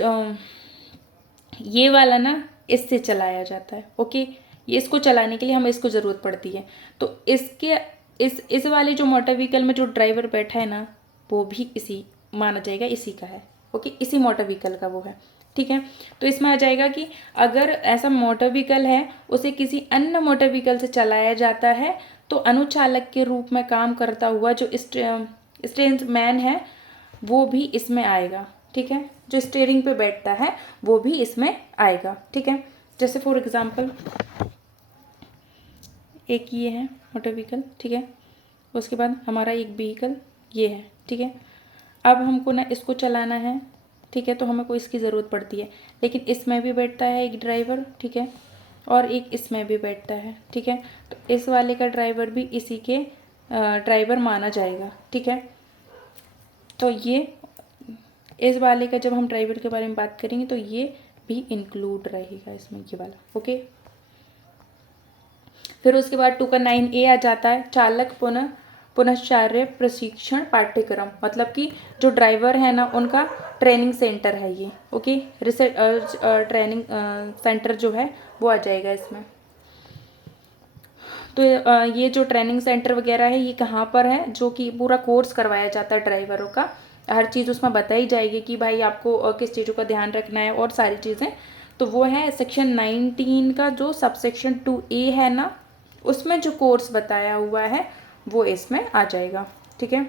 ये वाला ना इससे चलाया जाता है। ओके, ये इसको चलाने के लिए हमें इसको ज़रूरत पड़ती है। तो इसके इस वाले जो मोटर व्हीकल में जो ड्राइवर बैठा है ना, वो भी इसी माना जाएगा, इसी का है। ओके, इसी मोटर व्हीकल का वो है। ठीक है, तो इसमें आ जाएगा कि अगर ऐसा मोटर व्हीकल है, उसे किसी अन्य मोटर व्हीकल से चलाया जाता है, तो अनुचालक के रूप में काम करता हुआ जो स्टेयरमैन है वो भी इसमें आएगा। ठीक है, जो स्टीयरिंग पे बैठता है वो भी इसमें आएगा। ठीक है, जैसे फॉर एग्जांपल एक ये है मोटर व्हीकल, ठीक है, उसके बाद हमारा एक व्हीकल ये है। ठीक है, अब हमको ना इसको चलाना है, ठीक है, तो हमें को इसकी ज़रूरत पड़ती है, लेकिन इसमें भी बैठता है एक ड्राइवर, ठीक है, और एक इसमें भी बैठता है। ठीक है, तो इस वाले का ड्राइवर भी इसी के ड्राइवर माना जाएगा। ठीक है, तो ये इस वाले का जब हम ड्राइवर के बारे में बात करेंगे तो ये भी इंक्लूड रहेगा इसमें, ये वाला। ओके, फिर उसके बाद 2 का 9A आ जाता है, चालक पुनश्चार्य प्रशिक्षण पाठ्यक्रम, मतलब कि जो ड्राइवर है ना, उनका ट्रेनिंग सेंटर है ये। ओके, ट्रेनिंग सेंटर जो है वो आ जाएगा इसमें। तो ये जो ट्रेनिंग सेंटर वगैरह है, ये कहाँ पर है, जो कि पूरा कोर्स करवाया जाता है ड्राइवरों का, हर चीज़ उसमें बताई जाएगी कि भाई आपको किस चीज़ों का ध्यान रखना है और सारी चीज़ें। तो वो है सेक्शन 19 का जो सबसेक्शन 2A है ना, उसमें जो कोर्स बताया हुआ है वो इसमें आ जाएगा। ठीक है,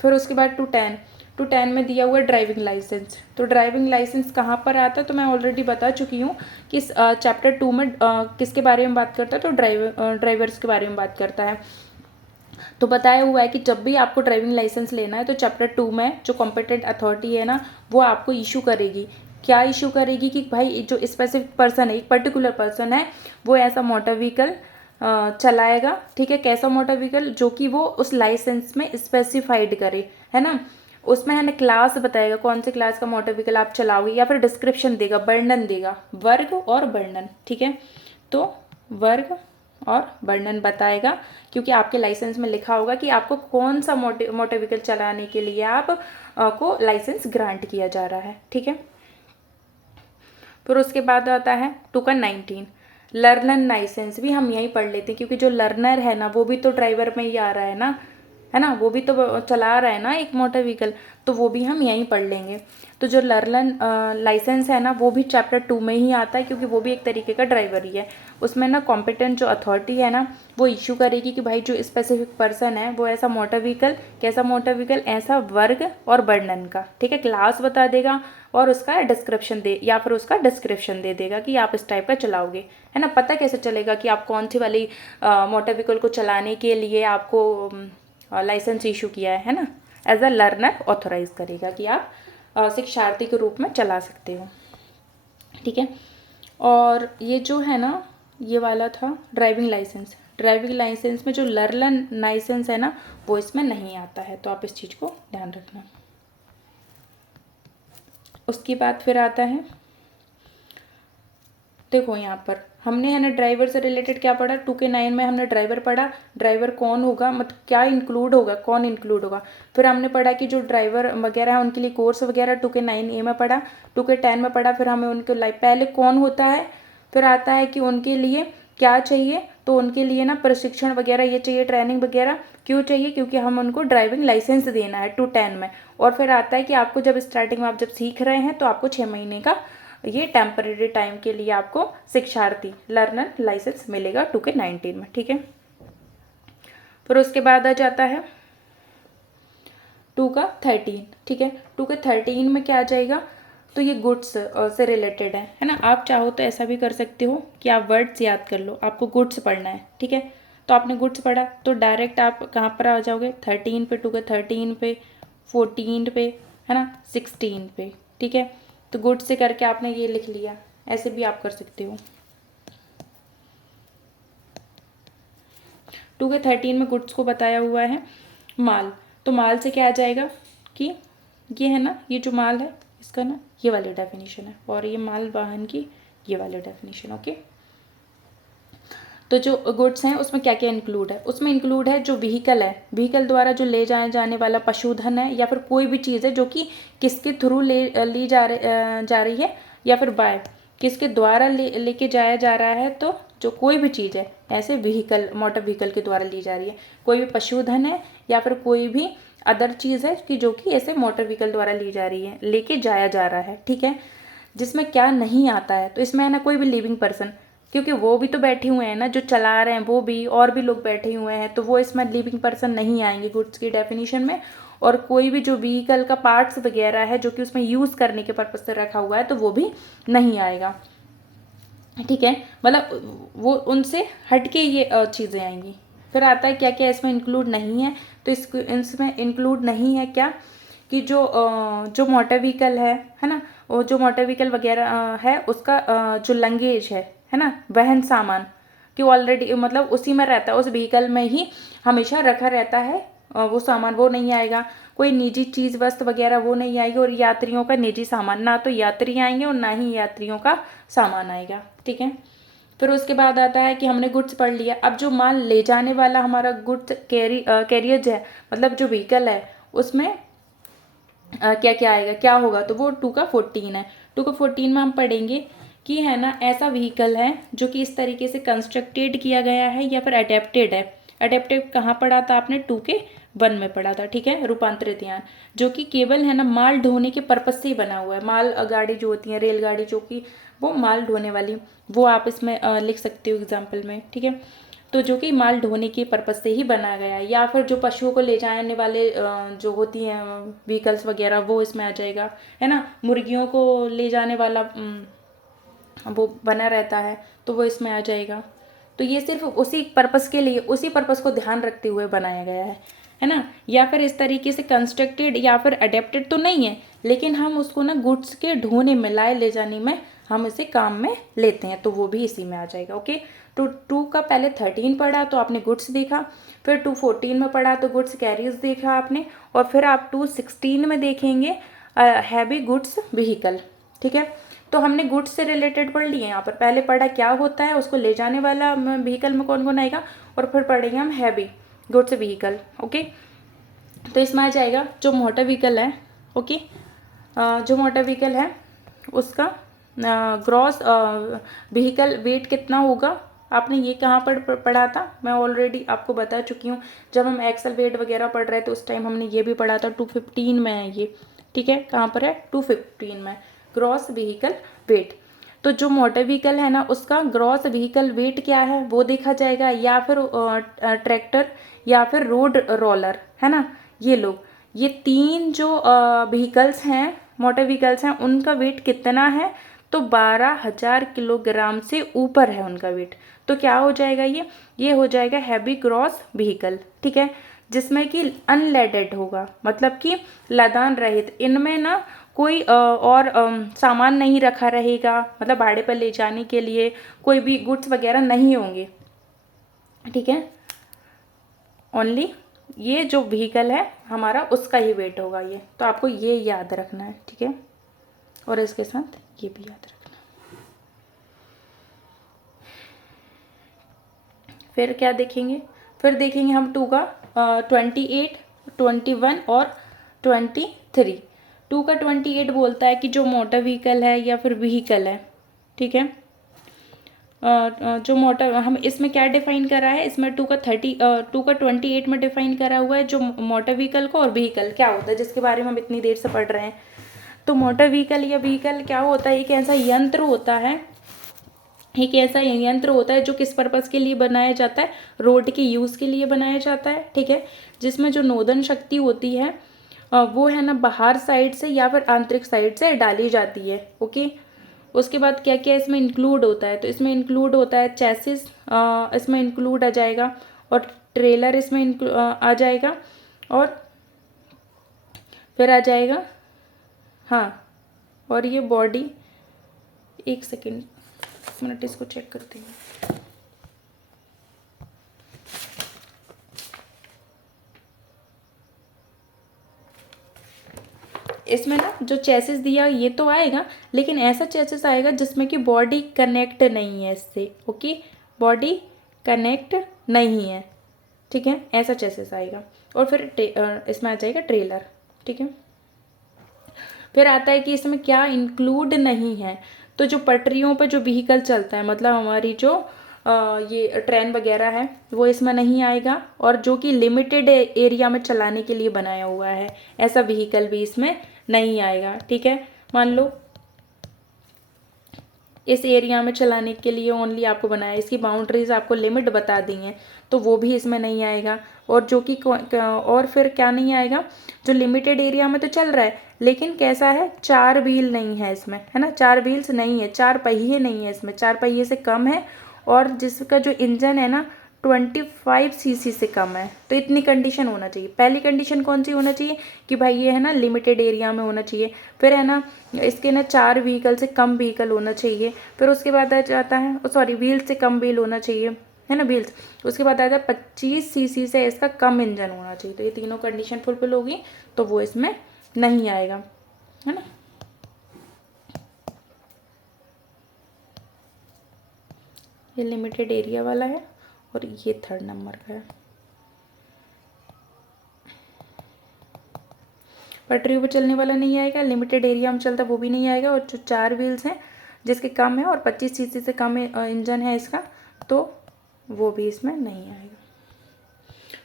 फिर उसके बाद 210 में दिया हुआ है ड्राइविंग लाइसेंस। तो ड्राइविंग लाइसेंस कहाँ पर आता है, तो मैं ऑलरेडी बता चुकी हूँ कि चैप्टर 2 में किसके बारे में बात करता है, तो ड्राइवर्स के बारे में बात करता है। तो बताया हुआ है कि जब भी आपको ड्राइविंग लाइसेंस लेना है तो चैप्टर 2 में जो कॉम्पिटेंट अथॉरिटी है ना, वो आपको इशू करेगी। क्या इशू करेगी कि भाई जो स्पेसिफिक पर्सन है, एक पर्टिकुलर पर्सन है, वो ऐसा मोटर व्हीकल चलाएगा। ठीक है, कैसा मोटर व्हीकल, जो कि वो उस लाइसेंस में स्पेसिफाइड करे, है ना, उसमें है ना क्लास बताएगा कौन से क्लास का मोटर व्हीकल आप चलाओगे, या फिर डिस्क्रिप्शन देगा, वर्णन देगा, वर्ग और वर्णन। ठीक है, तो वर्ग और वर्णन बताएगा, क्योंकि आपके लाइसेंस में लिखा होगा कि आपको कौन सा मोटर व्हीकल चलाने के लिए आप को लाइसेंस ग्रांट किया जा रहा है। ठीक है, फिर उसके बाद आता है 2 का 19 लर्नर लाइसेंस। भी हम यहीं पढ़ लेते हैं, क्योंकि जो लर्नर है ना वो भी तो ड्राइवर में ही आ रहा है ना, है ना, वो भी तो चला रहा है ना एक मोटर व्हीकल, तो वो भी हम यहीं पढ़ लेंगे। तो जो लर्नर लाइसेंस है ना वो भी चैप्टर 2 में ही आता है, क्योंकि वो भी एक तरीके का ड्राइवर ही है। उसमें ना कॉम्पिटेंट जो अथॉरिटी है ना वो इशू करेगी कि भाई जो स्पेसिफिक पर्सन है वो ऐसा मोटर व्हीकल, कैसा मोटर व्हीकल, ऐसा वर्ग और वर्णन का, ठीक है, क्लास बता देगा और उसका डिस्क्रिप्शन दे, या फिर उसका डिस्क्रिप्शन दे देगा कि आप इस टाइप का चलाओगे, है ना। पता कैसे चलेगा कि आप कौन सी वाली मोटर व्हीकल को चलाने के लिए आपको लाइसेंस इशू किया है ना। एज अ लर्नर ऑथोराइज करेगा कि आप शिक्षार्थी के रूप में चला सकते हो। ठीक है, और ये जो है ना ये वाला था ड्राइविंग लाइसेंस। ड्राइविंग लाइसेंस में जो लर्नर लाइसेंस है ना वो इसमें नहीं आता है, तो आप इस चीज़ को ध्यान रखना। उसके बाद फिर आता है, देखो यहाँ पर हमने है ना ड्राइवर से रिलेटेड क्या पढ़ा, 2 के 9 में हमने ड्राइवर पढ़ा। ड्राइवर कौन होगा, मतलब क्या इंक्लूड होगा, कौन इंक्लूड होगा। फिर हमने पढ़ा कि जो ड्राइवर वगैरह है उनके लिए कोर्स वगैरह 2 के 9A में पढ़ा। 2 के 10 में पढ़ा। फिर हमें उनके लाइफ पहले कौन होता है, फिर आता है कि उनके लिए क्या चाहिए, तो उनके लिए ना प्रशिक्षण वगैरह ये चाहिए, ट्रेनिंग वगैरह क्यों चाहिए, क्योंकि हम उनको ड्राइविंग लाइसेंस देना है 2 10 में। और फिर आता है कि आपको जब स्टार्टिंग में आप जब सीख रहे हैं तो आपको 6 महीने का ये टेम्परेरी टाइम के लिए आपको शिक्षार्थी लर्नर लाइसेंस मिलेगा 2 के 19 में। ठीक है, फिर उसके बाद आ जाता है 2 का 13। ठीक है, 2 के 13 में क्या आ जाएगा, तो ये गुड्स से रिलेटेड है ना। आप चाहो तो ऐसा भी कर सकते हो कि आप वर्ड्स याद कर लो, आपको गुड्स पढ़ना है। ठीक है, तो आपने गुड्स पढ़ा तो डायरेक्ट आप कहाँ पर आ जाओगे, 13 पे, 2 के 13 पे, 14 पे, है ना, 16 पे। ठीक है, तो गुड्स से करके आपने ये लिख लिया, ऐसे भी आप कर सकते हो। 2 के 13 में गुड्स को बताया हुआ है माल, तो माल से क्या आ जाएगा कि ये है ना, ये जो माल है इसका ना ये वाली डेफिनेशन है, और ये माल वाहन की ये वाली डेफिनेशन। ओके, तो जो गुड्स हैं उसमें क्या क्या इंक्लूड है, उसमें इंक्लूड है जो व्हीकल है, व्हीकल द्वारा जो ले जाए जाने वाला पशुधन है, या फिर कोई भी चीज़ है जो कि किसके थ्रू ली जा रही है, या फिर बाय किसके द्वारा लेके जाया जा रहा है। तो जो कोई भी चीज़ है ऐसे व्हीकल, मोटर व्हीकल के द्वारा ली जा रही है, कोई भी पशुधन है या फिर कोई भी अदर चीज़ है कि जो कि ऐसे मोटर व्हीकल द्वारा ली जा रही है, लेके जाया जा रहा है। ठीक है, जिसमें क्या नहीं आता है, तो इसमें है ना कोई भी लिविंग पर्सन, क्योंकि वो भी तो बैठे हुए हैं ना, जो चला रहे हैं वो भी, और भी लोग बैठे हुए हैं, तो वो इसमें लिविंग पर्सन नहीं आएंगे गुड्स की डेफिनेशन में। और कोई भी जो व्हीकल का पार्ट्स वगैरह है जो कि उसमें यूज़ करने के पर्पज से रखा हुआ है, तो वो भी नहीं आएगा। ठीक है, मतलब वो उनसे हटके ये चीज़ें आएंगी। फिर आता है क्या क्या इसमें इंक्लूड नहीं है, तो इसमें इंक्लूड नहीं है क्या, कि जो मोटर व्हीकल है ना, वो जो मोटर व्हीकल वगैरह है उसका जो लंगेज है ना, वहन सामान, कि ऑलरेडी मतलब उसी में रहता है, उस व्हीकल में ही हमेशा रखा रहता है वो सामान, वो नहीं आएगा। कोई निजी चीज़ वस्तु वगैरह वो नहीं आएगी, और यात्रियों का निजी सामान, ना तो यात्री आएंगे और ना ही यात्रियों का सामान आएगा। ठीक है, फिर उसके बाद आता है कि हमने गुड्स पढ़ लिया। अब जो माल ले जाने वाला हमारा गुड्स कैरियज है, मतलब जो व्हीकल है उसमें क्या क्या आएगा, क्या होगा, तो वो 2 का 14 है। 2 का 14 में हम पढ़ेंगे कि है ना ऐसा व्हीकल है जो कि इस तरीके से कंस्ट्रक्टेड किया गया है या फिर अडेप्टेड है। अडेप्टेड कहाँ पढ़ा था आपने, 2 के 1 में पढ़ा था। ठीक है, रूपांतरित यान, जो कि केवल है ना माल ढोने के पर्पज से ही बना हुआ है। माल गाड़ी जो होती है, रेलगाड़ी जो कि वो माल ढोने वाली, वो आप इसमें लिख सकते हो एग्जाम्पल में। ठीक है, तो जो कि माल ढोने के पर्पज से ही बना गया है, या फिर जो पशुओं को ले जाने वाले जो होती हैं व्हीकल्स वगैरह, वो इसमें आ जाएगा, है ना। मुर्गियों को ले जाने वाला वो बना रहता है, तो वो इसमें आ जाएगा। तो ये सिर्फ उसी पर्पस के लिए, उसी पर्पस को ध्यान रखते हुए बनाया गया है ना। या फिर इस तरीके से कंस्ट्रक्टेड या फिर अडेप्टेड तो नहीं है, लेकिन हम उसको ना गुड्स के ढोने में, लाए ले जाने में हम इसे काम में लेते हैं, तो वो भी इसी में आ जाएगा। ओके, तो 2 का पहले 13 पढ़ा तो आपने गुड्स देखा, फिर 2 14 में पढ़ा तो गुड्स कैरियर्स देखा आपने, और फिर आप 2 16 में देखेंगे हैवी गुड्स व्हीकल। ठीक है। तो हमने गुड्स से रिलेटेड पढ़ लिए यहाँ पर, पहले पढ़ा क्या होता है, उसको ले जाने वाला व्हीकल में कौन कौन आएगा, और फिर पढ़ेंगे हम हैवी गुड्स व्हीकल। ओके, तो इसमें आ जाएगा जो मोटर व्हीकल है। ओके, जो मोटर व्हीकल है उसका ग्रॉस व्हीकल वेट कितना होगा, आपने ये कहाँ पर पढ़ा था, मैं ऑलरेडी आपको बता चुकी हूँ। जब हम एक्सेल वेट वगैरह पढ़ रहे थे उस टाइम हमने ये भी पढ़ा था, 215 में है ये। ठीक है, कहाँ पर है, 215 में ग्रॉस व्हीकल वेट। तो जो मोटर व्हीकल है ना उसका ग्रॉस व्हीकल वेट क्या है वो देखा जाएगा, या फिर ट्रैक्टर या फिर रोड रोलर, है ना। ये लोग, ये तीन जो व्हीकल्स हैं, मोटर व्हीकल्स हैं, उनका वेट कितना है, तो 12,000 किलोग्राम से ऊपर है उनका वेट। तो क्या हो जाएगा, ये हो जाएगा हैवी ग्रॉस व्हीकल। ठीक है, जिसमें कि अनलेडेड होगा, मतलब कि लदान रहित, इनमें ना कोई और सामान नहीं रखा रहेगा, मतलब भाड़े पर ले जाने के लिए कोई भी गुड्स वगैरह नहीं होंगे। ठीक है, ओनली ये जो व्हीकल है हमारा उसका ही वेट होगा ये, तो आपको ये याद रखना है। ठीक है, और इसके साथ ये भी याद रखना। फिर क्या देखेंगे, फिर देखेंगे हम 2 का 28, 21 और 23। 2 का 28 बोलता है कि जो मोटर व्हीकल है या फिर व्हीकल है, ठीक है, जो मोटर, हम इसमें क्या डिफाइन करा है, इसमें 2 का 28 में डिफाइन करा हुआ है जो मोटर व्हीकल को, और व्हीकल क्या होता है जिसके बारे में हम इतनी देर से पढ़ रहे हैं। तो मोटर व्हीकल या व्हीकल क्या होता है, एक ऐसा यंत्र होता है, एक ऐसा यंत्र होता है जो किस पर्पज़ के लिए बनाया जाता है, रोड के यूज़ के लिए बनाया जाता है। ठीक है, जिसमें जो नोदन शक्ति होती है वो है ना बाहर साइड से या फिर आंतरिक साइड से डाली जाती है। ओके, उसके बाद क्या क्या इसमें इंक्लूड होता है, तो इसमें इंक्लूड होता है चैसिस, इसमें इंक्लूड आ जाएगा, और ट्रेलर इसमें आ जाएगा, और फिर आ जाएगा, हाँ, और ये बॉडी, एक सेकेंड, मिनट इसको चेक करते हैं। इसमें ना जो चेसिस दिया ये तो आएगा, लेकिन ऐसा चेसिस आएगा जिसमें कि बॉडी कनेक्ट नहीं है इससे। ओके, बॉडी कनेक्ट नहीं है, ठीक है, ऐसा चेसिस आएगा। और फिर इसमें आ जाएगा ट्रेलर। ठीक है, फिर आता है कि इसमें क्या इंक्लूड नहीं है, तो जो पटरियों पर जो व्हीकल चलता है, मतलब हमारी जो ये ट्रेन वगैरह है वो इसमें नहीं आएगा, और जो कि लिमिटेड एरिया में चलाने के लिए बनाया हुआ है ऐसा व्हीकल भी इसमें नहीं आएगा। ठीक है, मान लो इस एरिया में चलाने के लिए ओनली आपको बनाया, इसकी बाउंड्रीज आपको लिमिट बता दी हैं, तो वो भी इसमें नहीं आएगा। और जो कि और फिर क्या नहीं आएगा, जो लिमिटेड एरिया में तो चल रहा है लेकिन कैसा है, 4 व्हील नहीं है इसमें, है ना, 4 व्हील्स नहीं है, 4 पहिए नहीं है इसमें, 4 पहिए से कम है, और जिसका जो इंजन है ना 25 सीसी से कम है। तो इतनी कंडीशन होना चाहिए। पहली कंडीशन कौन सी होना चाहिए कि भाई ये है ना लिमिटेड एरिया में होना चाहिए, फिर है ना इसके ना 4 व्हीकल से कम व्हीकल होना चाहिए, फिर उसके बाद आ जाता है, सॉरी, व्हील से कम व्हील होना चाहिए, है ना, व्हील्स। उसके बाद आता है 25 सीसी से इसका कम इंजन होना चाहिए। तो ये तीनों कंडीशन फुलफिल होगी तो वो इसमें नहीं आएगा, है ना। ये लिमिटेड एरिया वाला है और ये 3rd नंबर का है। पटरियों पर चलने वाला नहीं आएगा, लिमिटेड एरिया में चलता वो भी नहीं आएगा, और जो 4 व्हील्स हैं जिसके कम है और 25 सीसी से कम इंजन है इसका, तो वो भी इसमें नहीं आएगा।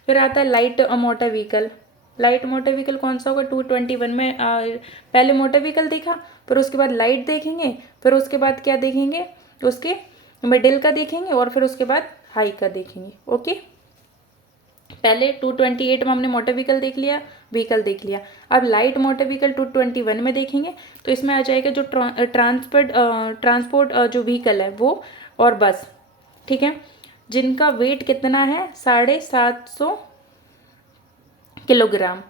फिर आता है light motor vehicle. Light motor vehicle कौन सा होगा, 221 में पहले मोटर व्हीकल देखा, फिर उसके बाद लाइट देखेंगे, फिर उसके बाद क्या देखेंगे, उसके मिडिल का देखेंगे, और फिर उसके बाद हाई का देखेंगे। ओके, पहले 228 में हमने मोटर व्हीकल देख लिया, व्हीकल देख लिया। अब लाइट मोटर व्हीकल 221 में देखेंगे, तो इसमें आ जाएगा जो ट्रांसपोर्ट जो व्हीकल है वो, और बस, ठीक है, जिनका वेट कितना है 750 किलोग्राम,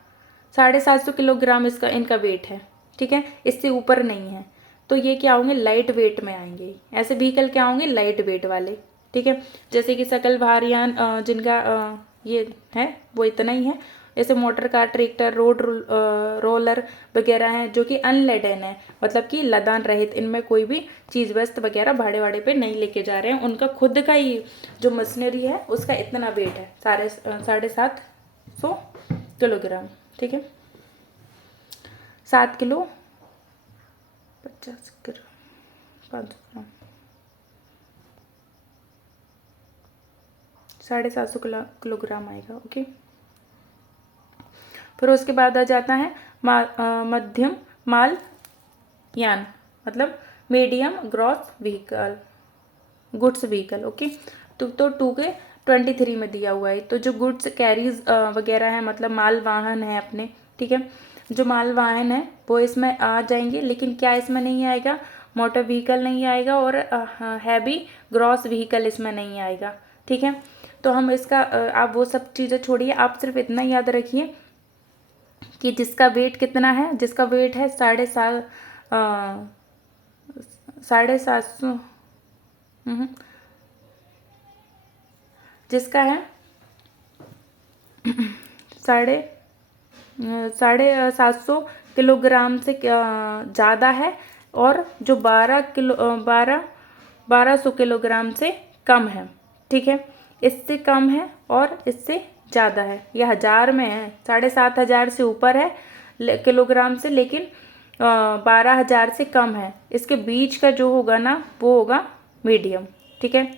750 किलोग्राम इसका इनका वेट है। ठीक है, इससे ऊपर नहीं है, तो ये क्या होंगे, लाइट वेट में आएंगे। ऐसे व्हीकल क्या होंगे, लाइट वेट वाले। ठीक है, जैसे कि सकल भार यान जिनका ये है वो इतना ही है, जैसे मोटर कार, ट्रैक्टर, रोलर वगैरह हैं जो कि अनलेडन है, मतलब कि लदान रहित, इनमें कोई भी चीज़ वस्त वगैरह भाड़े वाड़े पे नहीं लेके जा रहे हैं। उनका खुद का ही जो मशीनरी है उसका इतना वेट है, 750 किलोग्राम। ठीक है, 7 किलो 50 ग्राम 500 ग्राम 750 किलोग्राम आएगा। ओके, फिर उसके बाद आ जाता है मध्यम माल यान, मतलब medium gross vehicle, goods vehicle. Okay, तो 2 के 23 में दिया हुआ है। तो जो गुड्स कैरीज वगैरह है, मतलब माल वाहन है अपने, ठीक है, जो माल वाहन है वो इसमें आ जाएंगे, लेकिन क्या इसमें नहीं आएगा, मोटर व्हीकल नहीं आएगा और हैवी ग्रॉस व्हीकल इसमें नहीं आएगा। ठीक है, तो हम इसका आप वो सब चीज़ें छोड़िए, आप सिर्फ इतना याद रखिए कि जिसका वेट कितना है, जिसका वेट है 750, जिसका है साढ़े 700 किलोग्राम से ज़्यादा है, और जो 1200 किलोग्राम से कम है। ठीक है, इससे कम है और इससे ज़्यादा है, यह 1000 में है, 7500 से ऊपर है किलोग्राम से, लेकिन 12000 से कम है। इसके बीच का जो होगा ना वो होगा मीडियम। ठीक है,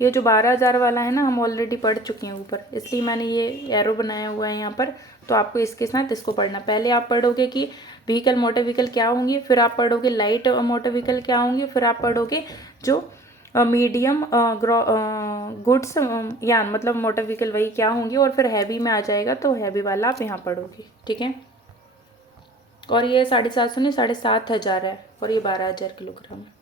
ये जो 12000 वाला है ना, हम ऑलरेडी पढ़ चुके हैं ऊपर, इसलिए मैंने ये एरो बनाया हुआ है यहाँ पर। तो आपको इसके साथ इसको पढ़ना, पहले आप पढ़ोगे कि व्हीकल मोटर व्हीकल क्या होंगी, फिर आप पढ़ोगे लाइट मोटर व्हीकल क्या होंगी, फिर आप पढ़ोगे जो मीडियम गुड्स यान, मतलब मोटर व्हीकल वही क्या होंगी, और फिर हैवी में आ जाएगा तो हैवी वाला आप यहाँ पढ़ोगे। ठीक है, और ये 750 नहीं 7500 है, और ये 12000 किलोग्राम है।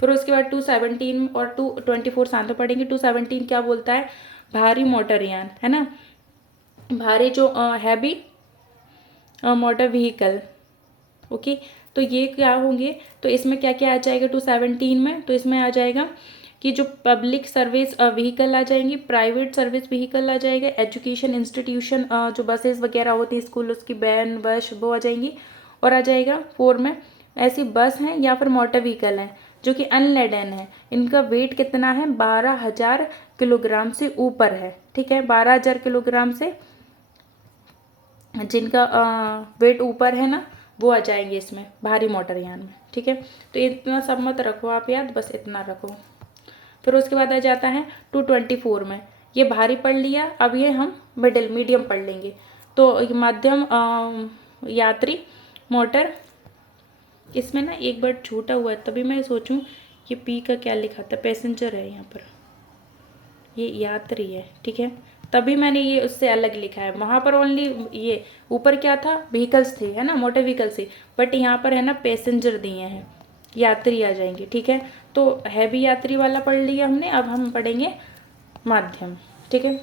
फिर उसके बाद 217 और 224 साथ में पढ़ेंगे। 217 क्या बोलता है, भारी मोटर यान, है ना, भारी जो हैवी मोटर व्हीकल। ओके, तो ये क्या होंगे, तो इसमें क्या क्या आ जाएगा 217 में, तो इसमें आ जाएगा कि जो पब्लिक सर्विस व्हीकल आ जाएंगी, प्राइवेट सर्विस व्हीकल आ जाएगा, एजुकेशन इंस्टीट्यूशन जो बसेस वगैरह होती हैं स्कूल, उसकी वैन बस वो आ जाएंगी, और आ जाएगा 4 में ऐसी बस हैं या फिर मोटर व्हीकल हैं जो कि अनलेडन है, इनका वेट कितना है, 12000 किलोग्राम से ऊपर है। ठीक है, 12000 किलोग्राम से जिनका वेट ऊपर है ना, वो आ जाएंगे इसमें भारी मोटर यान में। ठीक है, तो इतना सब मत रखो आप याद, बस इतना रखो। फिर उसके बाद आ जाता है 224 में, ये भारी पढ़ लिया, अब ये हम मीडियम पढ़ लेंगे। तो मध्यम यात्री मोटर, इसमें ना एक बार छूटा हुआ है, तभी मैं सोचूं ये पी का क्या लिखा था, पैसेंजर है यहाँ पर, ये यात्री है। ठीक है, तभी मैंने ये उससे अलग लिखा है, वहाँ पर ओनली ये ऊपर क्या था, व्हीकल्स थे, है ना, मोटर व्हीकल्स थे, बट यहाँ पर है ना पैसेंजर दिए हैं, यात्री आ जाएंगे। ठीक है, तो हैवी यात्री वाला पढ़ लिया हमने, अब हम पढ़ेंगे माध्यम। ठीक है,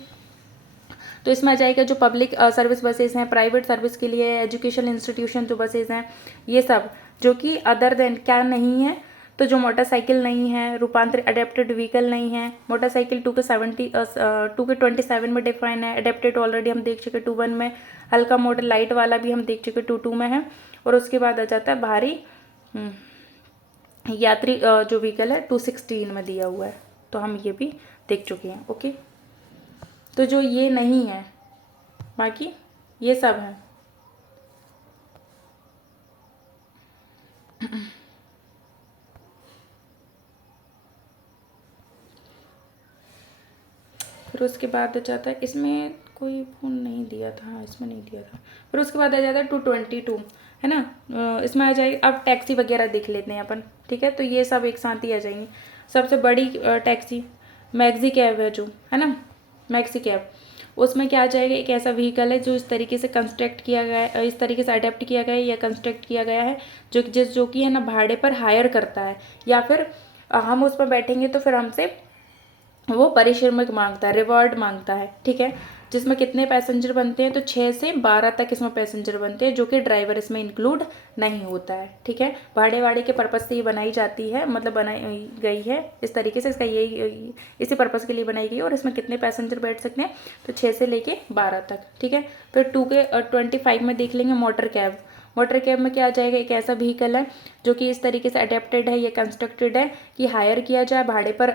तो इसमें आ जाएगा जो पब्लिक सर्विस बसेस हैं, प्राइवेट सर्विस के लिए एजुकेशन इंस्टीट्यूशन जो बसेस हैं, ये सब जो कि अदर देन क्या नहीं है, तो जो मोटरसाइकिल नहीं है, रूपांतरित अडेप्टेड व्हीकल नहीं है। मोटरसाइकिल 2 के 27 में डिफाइन है, अडेप्टेड ऑलरेडी हम देख चुके 21 में, हल्का मोटर लाइट वाला भी हम देख चुके 22 में है, और उसके बाद आ जाता है भारी यात्री जो व्हीकल है 216 में दिया हुआ है, तो हम ये भी देख चुके हैं। ओके, तो जो ये नहीं है, बाकी ये सब है। फिर उसके बाद आ जाता है, इसमें कोई फोन नहीं दिया था, हाँ इसमें नहीं दिया था। फिर उसके बाद आ जाता है 222, है ना, इसमें आ जाएगी। अब टैक्सी वगैरह देख लेते हैं अपन। ठीक है, तो ये सब एक साथ ही आ जाएंगी। सबसे बड़ी टैक्सी मैक्सी कैब है जो, है ना, मैक्सी कैब, उसमें क्या आ जाएगा, एक ऐसा व्हीकल है जो इस तरीके से कंस्ट्रक्ट किया गया है, इस तरीके से अडेप्ट किया गया है या कंस्ट्रक्ट किया गया है, जो कि है ना भाड़े पर हायर करता है, या फिर हम उस पर बैठेंगे तो फिर हमसे वो पारिश्रमिक मांगता है, रिवॉर्ड मांगता है। ठीक है, जिसमें कितने पैसेंजर बनते हैं, तो 6 से 12 तक इसमें पैसेंजर बनते हैं, जो कि ड्राइवर इसमें इंक्लूड नहीं होता है। ठीक है, भाड़े वाड़े के पर्पज़ से ये बनाई जाती है, मतलब बनाई गई है इस तरीके से, इसका यही इसी पर्पज़ के लिए बनाई गई है। और इसमें कितने पैसेंजर बैठ सकते हैं, तो 6 से लेके 12 तक। ठीक है, फिर 2 के 25 में देख लेंगे मोटर कैब। मोटर कैब में क्या आ जाएगा, एक ऐसा व्हीकल है जो कि इस तरीके से अडेप्टेड है, ये कंस्ट्रक्टेड है कि हायर किया जाए भाड़े पर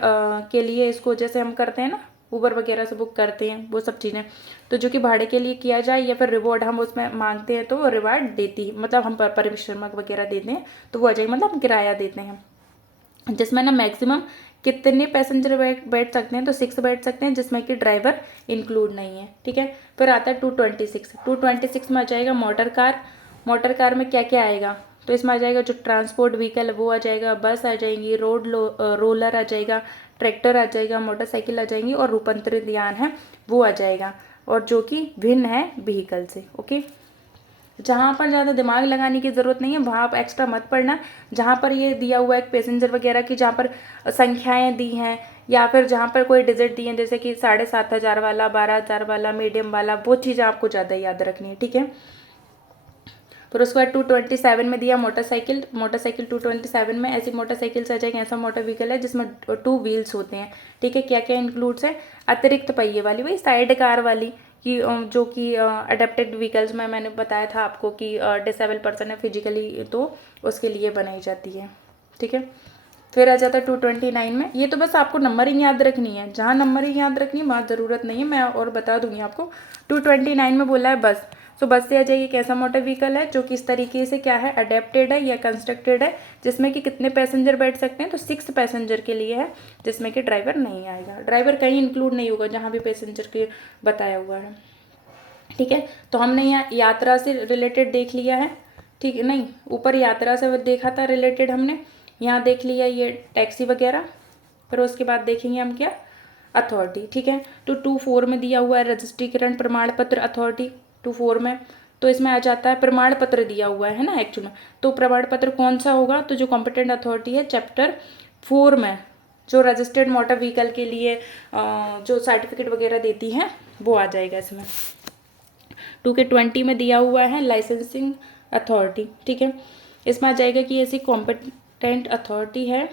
के लिए इसको, जैसे हम करते हैं ना ऊबर वगैरह से बुक करते हैं वो सब चीज़ें, तो जो कि भाड़े के लिए किया जाए या फिर रिवॉर्ड हम उसमें मांगते हैं तो वो रिवार्ड देती है, मतलब हम परमिशन वगैरह देते हैं तो वो आ जाएगी, मतलब हम किराया देते हैं, जिसमें ना मैक्सिमम कितने पैसेंजर बैठ सकते हैं, तो 6 बैठ सकते हैं, जिसमें कि ड्राइवर इंक्लूड नहीं है। ठीक है, फिर आता है 226 में आ जाएगा मोटर कार। मोटर कार में क्या क्या आएगा, तो इसमें आ जाएगा जो ट्रांसपोर्ट व्हीकल वो आ जाएगा, बस आ जाएंगी, रोलर आ जाएगा, ट्रैक्टर आ जाएगा, मोटरसाइकिल आ जाएंगी और रूपांतरित यान है वो आ जाएगा, और जो कि भिन्न है व्हीकल से। ओके, जहाँ पर ज़्यादा दिमाग लगाने की ज़रूरत नहीं है वहाँ आप एक्स्ट्रा मत पढ़ना। जहाँ पर ये दिया हुआ है पैसेंजर वगैरह की, जहाँ पर संख्याएं दी हैं या फिर जहाँ पर कोई डिजिट दी हैं, जैसे कि 7,500 वाला, 12,000 वाला, मीडियम वाला, वो चीज़ें आपको ज़्यादा याद रखनी है। ठीक है, फिर उसके बाद 227 में दिया मोटरसाइकिल। 227 में ऐसी मोटरसाइकिल से आ जाएगी, ऐसा मोटर व्हीकल है जिसमें 2 व्हील्स होते हैं। ठीक है, क्या क्या इंक्लूड्स है, अतिरिक्त पहिए वाली, वही साइड कार वाली कि जो कि अडेप्टेड व्हीकल्स में मैंने बताया था आपको कि डिसेबल पर्सन है फिजिकली, तो उसके लिए बनाई जाती है। ठीक है, फिर आ जाता है 229 में। ये तो बस आपको नंबरिंग याद रखनी है, जहाँ नंबरिंग याद रखनी है वहाँ ज़रूरत नहीं है, मैं और बता दूंगी आपको। 229 में बोला है बस, तो बस से आ जाइए एक ऐसा मोटर व्हीकल है जो कि इस तरीके से क्या है, अडेप्टेड है या कंस्ट्रक्टेड है, जिसमें कि कितने पैसेंजर बैठ सकते हैं, तो 6 पैसेंजर के लिए है, जिसमें कि ड्राइवर नहीं आएगा। ड्राइवर कहीं इंक्लूड नहीं होगा जहाँ भी पैसेंजर के बताया हुआ है। ठीक है, तो हमने यहाँ यात्रा से रिलेटेड देख लिया है। ठीक है, नहीं, ऊपर यात्रा से देखा था रिलेटेड हमने, यहाँ देख लिया ये टैक्सी वगैरह। फिर उसके बाद देखेंगे हम क्या, अथॉरिटी। ठीक है, तो 2.4 में दिया हुआ है रजिस्ट्रीकरण प्रमाण पत्र अथॉरिटी। 2.4 में तो इसमें आ जाता है प्रमाण पत्र दिया हुआ है ना एक्चुअल में, तो प्रमाण पत्र कौन सा होगा, तो जो कॉम्पिटेंट अथॉरिटी है चैप्टर 4 में जो रजिस्टर्ड मोटर व्हीकल के लिए जो सर्टिफिकेट वगैरह देती है वो आ जाएगा इसमें। 2 के 20 में दिया हुआ है लाइसेंसिंग अथॉरिटी। ठीक है, इसमें आ जाएगा कि ऐसी कॉम्पिटेंट अथॉरिटी है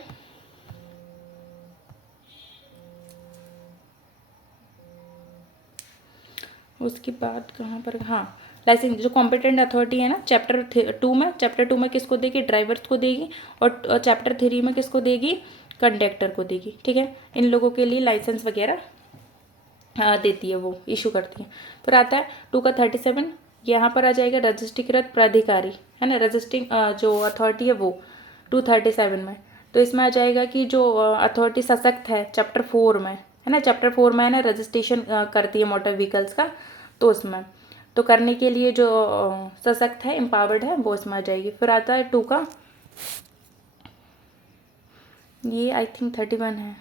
उसके बाद कहाँ पर, हाँ, लाइसेंस जो कॉम्पिटेंट अथॉरिटी है ना चैप्टर 2 में किसको देगी, ड्राइवर्स को देगी, और चैप्टर 3 में किसको देगी, कंडक्टर को देगी। ठीक है, इन लोगों के लिए लाइसेंस वगैरह देती है, वो इशू करती है। फिर आता है 2 का 37, यहाँ पर आ जाएगा रजिस्ट्रीकृत प्राधिकारी है ना, रजिस्ट्रिंग जो अथॉरिटी है वो 237 में। तो इसमें आ जाएगा कि जो अथॉरिटी सशक्त है चैप्टर 4 में है ना, चैप्टर 4 में है ना रजिस्ट्रेशन करती है मोटर व्हीकल्स का, तो उसमें तो करने के लिए जो सशक्त है, एम्पावर्ड है, वो इसमें आ जाएगी। फिर आता है 2 का, ये आई थिंक 31 है,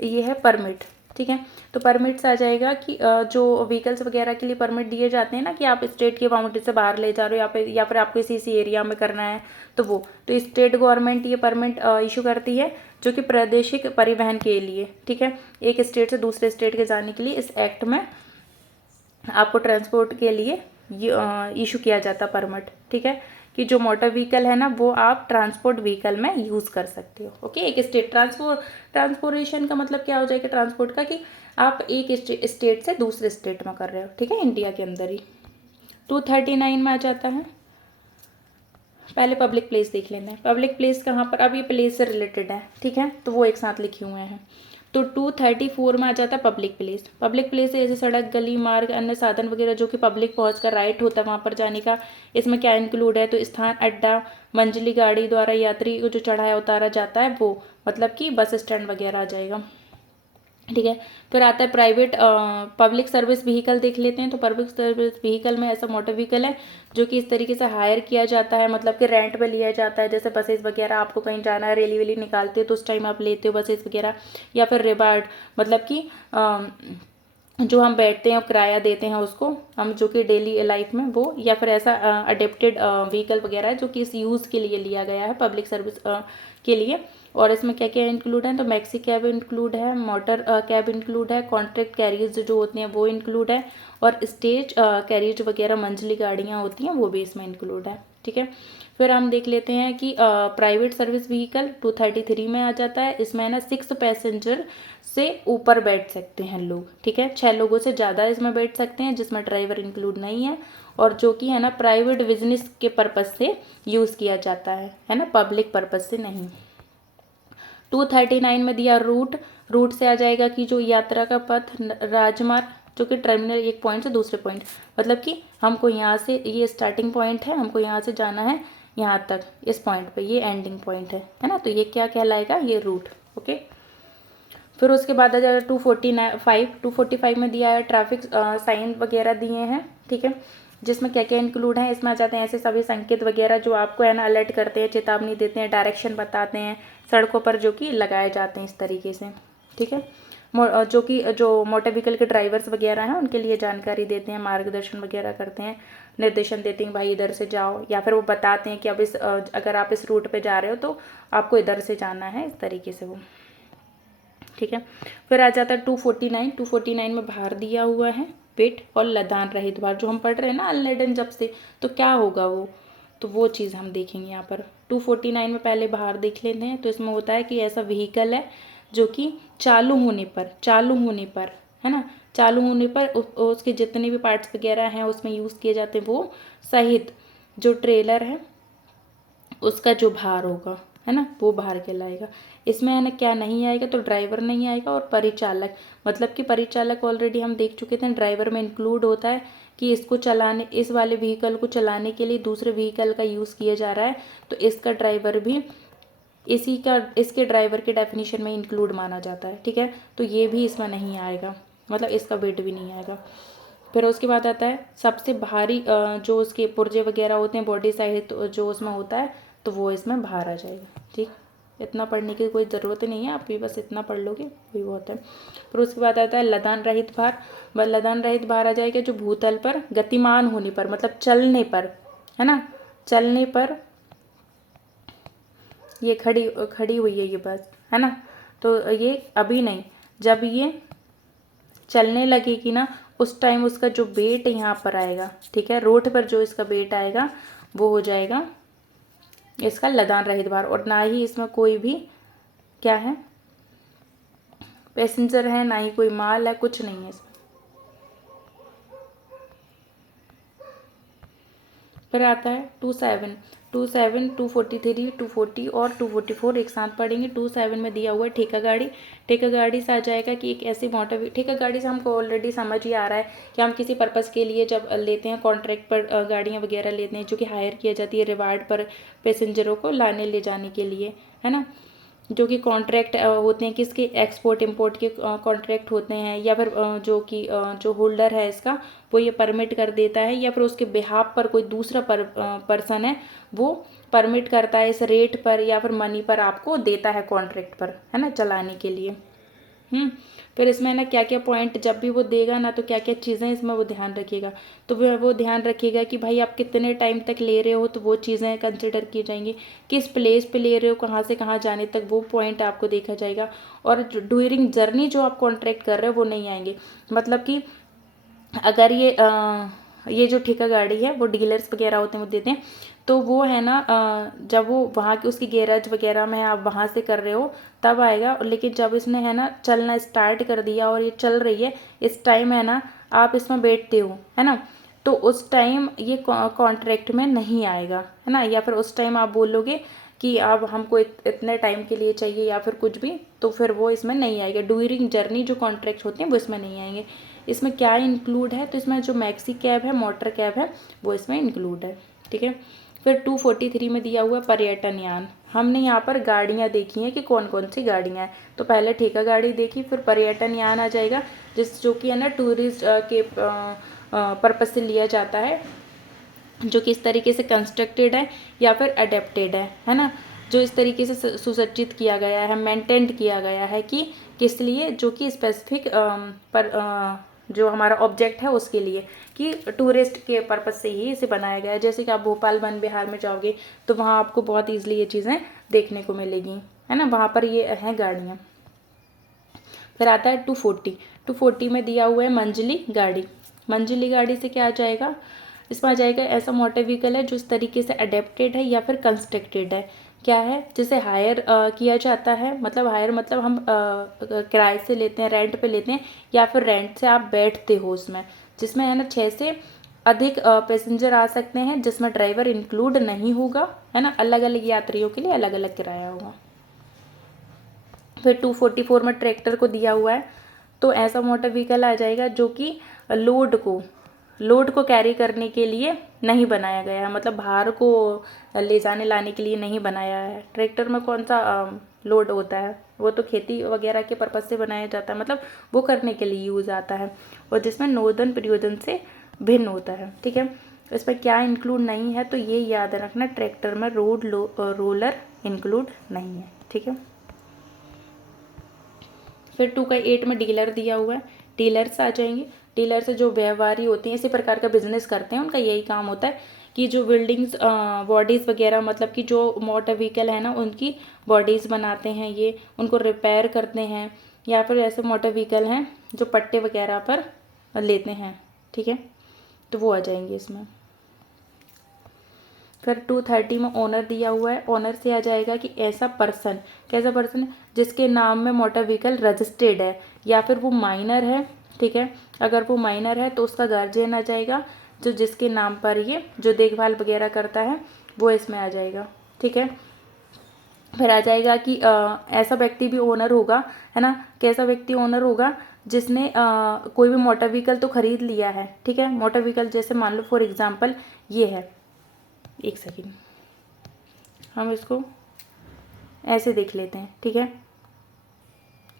ये है परमिट। ठीक है, तो परमिट से आ जाएगा कि जो व्हीकल्स वगैरह के लिए परमिट दिए जाते हैं ना, कि आप स्टेट की बाउंड्री से बाहर ले जा रहे हो या फिर आपको इसी एरिया में करना है, तो वो तो स्टेट गवर्नमेंट ये परमिट इशू करती है, जो कि प्रादेशिक परिवहन के लिए। ठीक है, एक स्टेट से दूसरे स्टेट के जाने के लिए इस एक्ट में आपको ट्रांसपोर्ट के लिए इशू किया जाता परमिट। ठीक है, कि जो मोटर व्हीकल है ना वो आप ट्रांसपोर्ट व्हीकल में यूज़ कर सकते हो। ओके, एक स्टेट ट्रांसपोर्टेशन का मतलब क्या हो जाएगा ट्रांसपोर्ट का, कि आप एक स्टेट से दूसरे स्टेट में कर रहे हो। ठीक है, इंडिया के अंदर ही। 239 में आ जाता है, पहले पब्लिक प्लेस देख लेते हैं। पब्लिक प्लेस कहाँ पर, अब ये प्लेस से रिलेटेड है। ठीक है, तो वो एक साथ लिखे हुए हैं। तो 234 में आ जाता है पब्लिक प्लेस। पब्लिक प्लेस है जैसे सड़क, गली, मार्ग, अन्य साधन वगैरह जो कि पब्लिक पहुँच कर राइट होता है वहाँ पर जाने का। इसमें क्या इंक्लूड है, तो स्थान, अड्डा, मंजिली गाड़ी द्वारा यात्री को जो चढ़ाया उतारा जाता है वो, मतलब कि बस स्टैंड वगैरह आ जाएगा। ठीक है, फिर आता है प्राइवेट पब्लिक सर्विस व्हीकल देख लेते हैं। तो पब्लिक सर्विस व्हीकल में ऐसा मोटर व्हीकल है जो कि इस तरीके से हायर किया जाता है, मतलब कि रेंट पे लिया जाता है। जैसे बसेस वगैरह, आपको कहीं जाना है, रैली वैली निकालते हो तो उस टाइम आप लेते हो बसेस वगैरह, या फिर रिबार्ड, मतलब कि जो हम बैठते हैं और किराया देते हैं उसको हम, जो कि डेली लाइफ में वो, या फिर ऐसा अडेप्टेड व्हीकल वगैरह है जो कि इस यूज़ के लिए लिया गया है पब्लिक सर्विस के लिए। और इसमें क्या क्या इंक्लूड है, तो मैक्सी कैब इंक्लूड है, मोटर कैब इंक्लूड है, कॉन्ट्रैक्ट कैरियर्स जो होती हैं वो इंक्लूड है, और स्टेज कैरियर्स वगैरह मंझली गाड़ियाँ होती हैं वो भी इसमें इंक्लूड है। ठीक है, फिर हम देख लेते हैं कि प्राइवेट सर्विस व्हीकल 233 में आ जाता है। इसमें ना 6 पैसेंजर से ऊपर बैठ सकते हैं लोग। ठीक है, 6 लोगों से ज़्यादा इसमें बैठ सकते हैं, जिसमें ड्राइवर इंक्लूड नहीं है, और जो कि है ना प्राइवेट बिजनेस के पर्पज़ से यूज़ किया जाता है ना, पब्लिक पर्पज़ से नहीं। 239 में दिया रूट से आ जाएगा कि जो यात्रा का पथ राजमार्ग जो कि टर्मिनल एक पॉइंट से दूसरे पॉइंट, मतलब कि हमको यहाँ से ये स्टार्टिंग पॉइंट है, हमको यहाँ से जाना है यहाँ तक, इस पॉइंट पे ये एंडिंग पॉइंट है ना, तो ये क्या कहलाएगा, ये रूट। ओके, फिर उसके बाद आ जाएगा 245 में दिया है ट्रैफिक साइन वगैरह दिए हैं। ठीक है, जिसमें क्या क्या इंक्लूड है, इसमें आ जाते हैं ऐसे सभी संकेत वगैरह जो आपको है ना अलर्ट करते हैं, चेतावनी देते हैं, डायरेक्शन बताते हैं सड़कों पर, जो कि लगाए जाते हैं इस तरीके से। ठीक है, जो कि जो मोटर व्हीकल के ड्राइवर्स वगैरह हैं उनके लिए जानकारी देते हैं, मार्गदर्शन वगैरह करते हैं, निर्देशन देते हैं भाई इधर से जाओ, या फिर वो बताते हैं कि अब अगर आप इस रूट पे जा रहे हो तो आपको इधर से जाना है, इस तरीके से वो। ठीक है, फिर आ जाता है 249 में भार दिया हुआ है, वेट और लदान रहित भार, जो हम पढ़ रहे हैं ना अनलेडन जब से, तो क्या होगा वो, तो वो चीज़ हम देखेंगे यहाँ पर। 249 में पहले भार देख लेते हैं, तो इसमें होता है कि ऐसा व्हीकल है जो कि चालू होने पर है ना, चालू होने पर उसके जितने भी पार्ट्स वगैरह हैं उसमें यूज़ किए जाते हैं वो सहित जो ट्रेलर है उसका जो भार होगा है ना, वो भार कहलाएगा। इसमें है ना क्या नहीं आएगा, तो ड्राइवर नहीं आएगा और परिचालक, मतलब कि परिचालक ऑलरेडी हम देख चुके थे, ड्राइवर में इंक्लूड होता है कि इसको चलाने, इस वाले व्हीकल को चलाने के लिए दूसरे व्हीकल का यूज़ किया जा रहा है, तो इसका ड्राइवर भी इसके ड्राइवर के डेफिनेशन में इंक्लूड माना जाता है। ठीक है, तो ये भी इसमें नहीं आएगा, मतलब इसका वेट भी नहीं आएगा। फिर उसके बाद आता है सबसे भारी जो उसके पुर्जे वगैरह होते हैं बॉडी साइड, तो जो उसमें होता है तो वो इसमें बाहर आ जाएगा। ठीक, इतना पढ़ने की कोई ज़रूरत नहीं है, आप भी बस इतना पढ़ लोगे वही बहुत है। फिर उसके बाद आता है लदान रहित भार, लदान रहित भार आ जाएगा जो भूतल पर गतिमान होने पर, मतलब चलने पर है ना, चलने पर ये खड़ी हुई है ये बस है ना, तो ये अभी नहीं, जब ये चलने लगेगी ना उस टाइम उसका जो वेट यहाँ पर आएगा, ठीक है, रोड पर जो इसका वेट आएगा वो हो जाएगा इसका लदान रहित भार, और ना ही इसमें कोई भी क्या है पैसेंजर है, ना ही कोई माल है, कुछ नहीं है इसमें। फिर आता है 243, 240 और 244 एक साथ पढ़ेंगे। 27 में दिया हुआ है ठेका गाड़ी से आ जाएगा कि एक ऐसी मोटर, ठेका गाड़ी से हमको ऑलरेडी समझ ही आ रहा है कि हम किसी पर्पज़ के लिए जब लेते हैं कॉन्ट्रैक्ट पर गाड़ियाँ वगैरह लेते हैं जो कि हायर किया जाती है रिवार्ड पर पैसेंजरों को लाने ले जाने के लिए, है ना, जो कि कॉन्ट्रैक्ट होते हैं किसके, एक्सपोर्ट इंपोर्ट के कॉन्ट्रैक्ट होते हैं, या फिर जो कि जो होल्डर है इसका वो ये परमिट कर देता है, या फिर उसके बिहाफ पर कोई दूसरा पर्सन है वो परमिट करता है इस रेट पर या फिर मनी पर आपको देता है कॉन्ट्रैक्ट पर, है ना, चलाने के लिए। फिर इसमें ना क्या क्या पॉइंट जब भी वो देगा ना, तो क्या क्या चीज़ें इसमें वो ध्यान रखिएगा, तो वो ध्यान रखिएगा कि भाई आप कितने टाइम तक ले रहे हो, तो वो चीज़ें कंसिडर की जाएंगी, किस प्लेस पे ले रहे हो, कहाँ से कहाँ जाने तक, वो पॉइंट आपको देखा जाएगा। और ड्यूरिंग जर्नी जो आप कॉन्ट्रैक्ट कर रहे हो वो नहीं आएंगे, मतलब कि अगर ये जो ठेका गाड़ी है वो डीलर्स वगैरह होते हैं वो देते हैं, तो वो है ना जब वो वहाँ की उसकी गैराज वगैरह में आप वहाँ से कर रहे हो तब आएगा, लेकिन जब इसने है ना चलना स्टार्ट कर दिया और ये चल रही है इस टाइम है ना आप इसमें बैठते हो है ना, तो उस टाइम ये कॉन्ट्रैक्ट में नहीं आएगा, है ना, या फिर उस टाइम आप बोलोगे कि अब हमको इतने टाइम के लिए चाहिए या फिर कुछ भी, तो फिर वो इसमें नहीं आएगा। ड्यूरिंग जर्नी जो कॉन्ट्रैक्ट होते हैं वो इसमें नहीं आएंगे। इसमें क्या इंक्लूड है, तो इसमें जो मैक्सी कैब है, मोटर कैब है, वो इसमें इंक्लूड है। ठीक है, फिर 243 में दिया हुआ पर्यटन यान, हमने यहाँ पर गाड़ियाँ देखी हैं कि कौन कौन सी गाड़ियाँ हैं, तो पहले ठेका गाड़ी देखी, फिर पर्यटन यान आ जाएगा जो कि है ना टूरिस्ट के पर्पज़ से लिया जाता है, जो कि इस तरीके से कंस्ट्रक्टेड है या फिर अडेप्टेड है ना, जो इस तरीके से सुसज्जित किया गया है, मेंटेन्ड किया गया है कि किस लिए, जो कि स्पेसिफिक पर जो हमारा ऑब्जेक्ट है उसके लिए, कि टूरिस्ट के पर्पज़ से ही इसे बनाया गया है। जैसे कि आप भोपाल वन विहार में जाओगे तो वहाँ आपको बहुत ईजिली ये चीज़ें देखने को मिलेगी। है ना, वहाँ पर ये हैं गाड़ियाँ। फिर आता है 240। 240 में दिया हुआ है मंजिली गाड़ी। मंजिली गाड़ी से क्या आ जाएगा, इसमें आ जाएगा ऐसा मोटर व्हीकल है जो इस तरीके से अडेप्टेड है या फिर कंस्ट्रक्टेड है, क्या है, जिसे हायर किया जाता है, मतलब हायर मतलब हम किराए से लेते हैं, रेंट पे लेते हैं, या फिर रेंट से आप बैठते हो उसमें, जिसमें है ना 6 से अधिक पैसेंजर आ सकते हैं, जिसमें ड्राइवर इंक्लूड नहीं होगा, है ना, अलग अलग यात्रियों के लिए अलग अलग किराया होगा। फिर 244 में ट्रैक्टर को दिया हुआ है, तो ऐसा मोटर व्हीकल आ जाएगा जो कि लोड को कैरी करने के लिए नहीं बनाया गया है, मतलब भार को ले जाने लाने के लिए नहीं बनाया है। ट्रैक्टर में कौन सा लोड होता है, वो तो खेती वगैरह के पर्पज़ से बनाया जाता है, मतलब वो करने के लिए यूज़ आता है, और जिसमें नॉर्दर्न प्रयोजन से भिन्न होता है। ठीक है, इस पर क्या इंक्लूड नहीं है, तो ये याद रखना, ट्रैक्टर में रोलर इंक्लूड नहीं है। ठीक है, फिर 2 का 8 में डीलर दिया हुआ है, डीलर्स आ जाएंगे। डीलर से जो व्यापारी होते हैं, इसी प्रकार का बिजनेस करते हैं, उनका यही काम होता है कि जो बिल्डिंग्स बॉडीज़ वगैरह, मतलब कि जो मोटर व्हीकल है ना उनकी बॉडीज़ बनाते हैं, ये उनको रिपेयर करते हैं, या फिर ऐसे मोटर व्हीकल हैं जो पट्टे वगैरह पर लेते हैं। ठीक है, तो वो आ जाएंगे इसमें। फिर 230 में ओनर दिया हुआ है। ओनर से आ जाएगा कि ऐसा पर्सन, कैसा पर्सन है, जिसके नाम में मोटर व्हीकल रजिस्टर्ड है, या फिर वो माइनर है। ठीक है, अगर वो माइनर है तो उसका गार्जियन आ जाएगा, जो जिसके नाम पर ये जो देखभाल वगैरह करता है वो इसमें आ जाएगा। ठीक है, फिर आ जाएगा कि ऐसा व्यक्ति भी ओनर होगा, है ना, कैसा व्यक्ति ओनर होगा, जिसने कोई भी मोटर व्हीकल तो खरीद लिया है। ठीक है, मोटर व्हीकल जैसे मान लो फॉर एग्जांपल ये है, एक सेकेंड हम इसको ऐसे देख लेते हैं। ठीक है,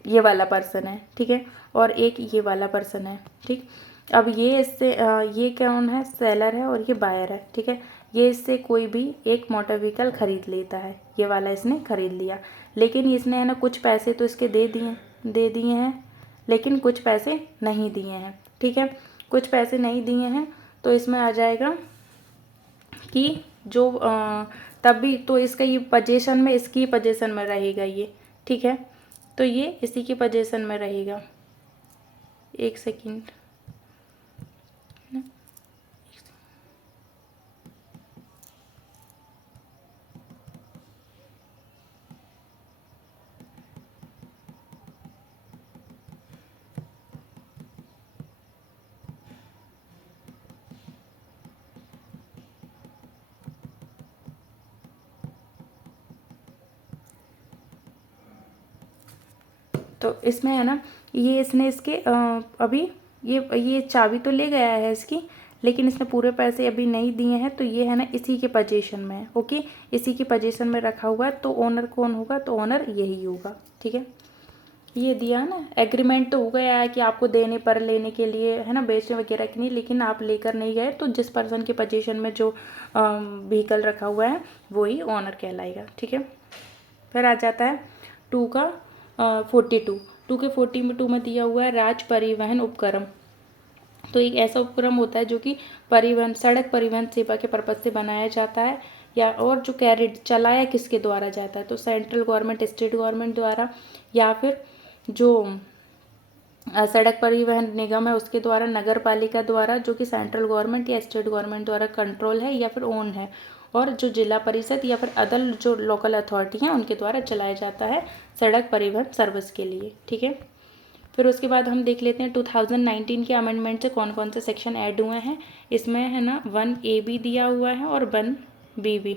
ये वाला पर्सन है, ठीक है, और एक ये वाला पर्सन है। ठीक, अब ये इससे ये कौन है, सेलर है, और ये बायर है। ठीक है, ये इससे कोई भी एक मोटर व्हीकल खरीद लेता है, ये वाला इसने खरीद लिया, लेकिन इसने है ना कुछ पैसे तो इसके दे दिए हैं, लेकिन कुछ पैसे नहीं दिए हैं। ठीक है, कुछ पैसे नहीं दिए हैं, तो इसमें आ जाएगा कि जो तब भी तो इसका ये पोजीशन में, इसकी पोजीशन में रहेगा ये। ठीक है, तो ये इसी की पोजीशन में रहेगा। एक सेकंड, तो इसमें है ना, ये इसने इसके अभी ये चाबी तो ले गया है इसकी, लेकिन इसने पूरे पैसे अभी नहीं दिए हैं, तो ये है ना इसी के पोजीशन में है। ओके, इसी की पोजीशन में रखा हुआ है, तो ओनर कौन होगा, तो ओनर यही होगा। ठीक है, ये दिया है ना, एग्रीमेंट तो हो गया है कि आपको देने पर लेने के लिए, है ना, बेचने वगैरह की नहीं, लेकिन आप लेकर नहीं गए, तो जिस पर्सन की पोजीशन में जो व्हीकल रखा हुआ है वही ओनर कहलाएगा। ठीक है, फिर आ जाता है 2 का 42। 2 में दिया हुआ है राज परिवहन उपक्रम। तो एक ऐसा उपक्रम होता है जो कि परिवहन, सड़क परिवहन सेवा के पर्पज से बनाया जाता है, या और जो कैरिड चलाया किसके द्वारा जाता है, तो सेंट्रल गवर्नमेंट, स्टेट गवर्नमेंट द्वारा, या फिर जो सड़क परिवहन निगम है उसके द्वारा, नगर पालिका द्वारा, जो कि सेंट्रल गवर्नमेंट या स्टेट गवर्नमेंट द्वारा कंट्रोल है या फिर ओन है, और जो जिला परिषद या फिर अदर जो लोकल अथॉरिटी हैं उनके द्वारा चलाया जाता है सड़क परिवहन सर्विस के लिए। ठीक है, फिर उसके बाद हम देख लेते हैं 2019 के अमेंडमेंट से कौन कौन से सेक्शन ऐड हुए हैं। इसमें है ना 1A भी दिया हुआ है और 1B भी,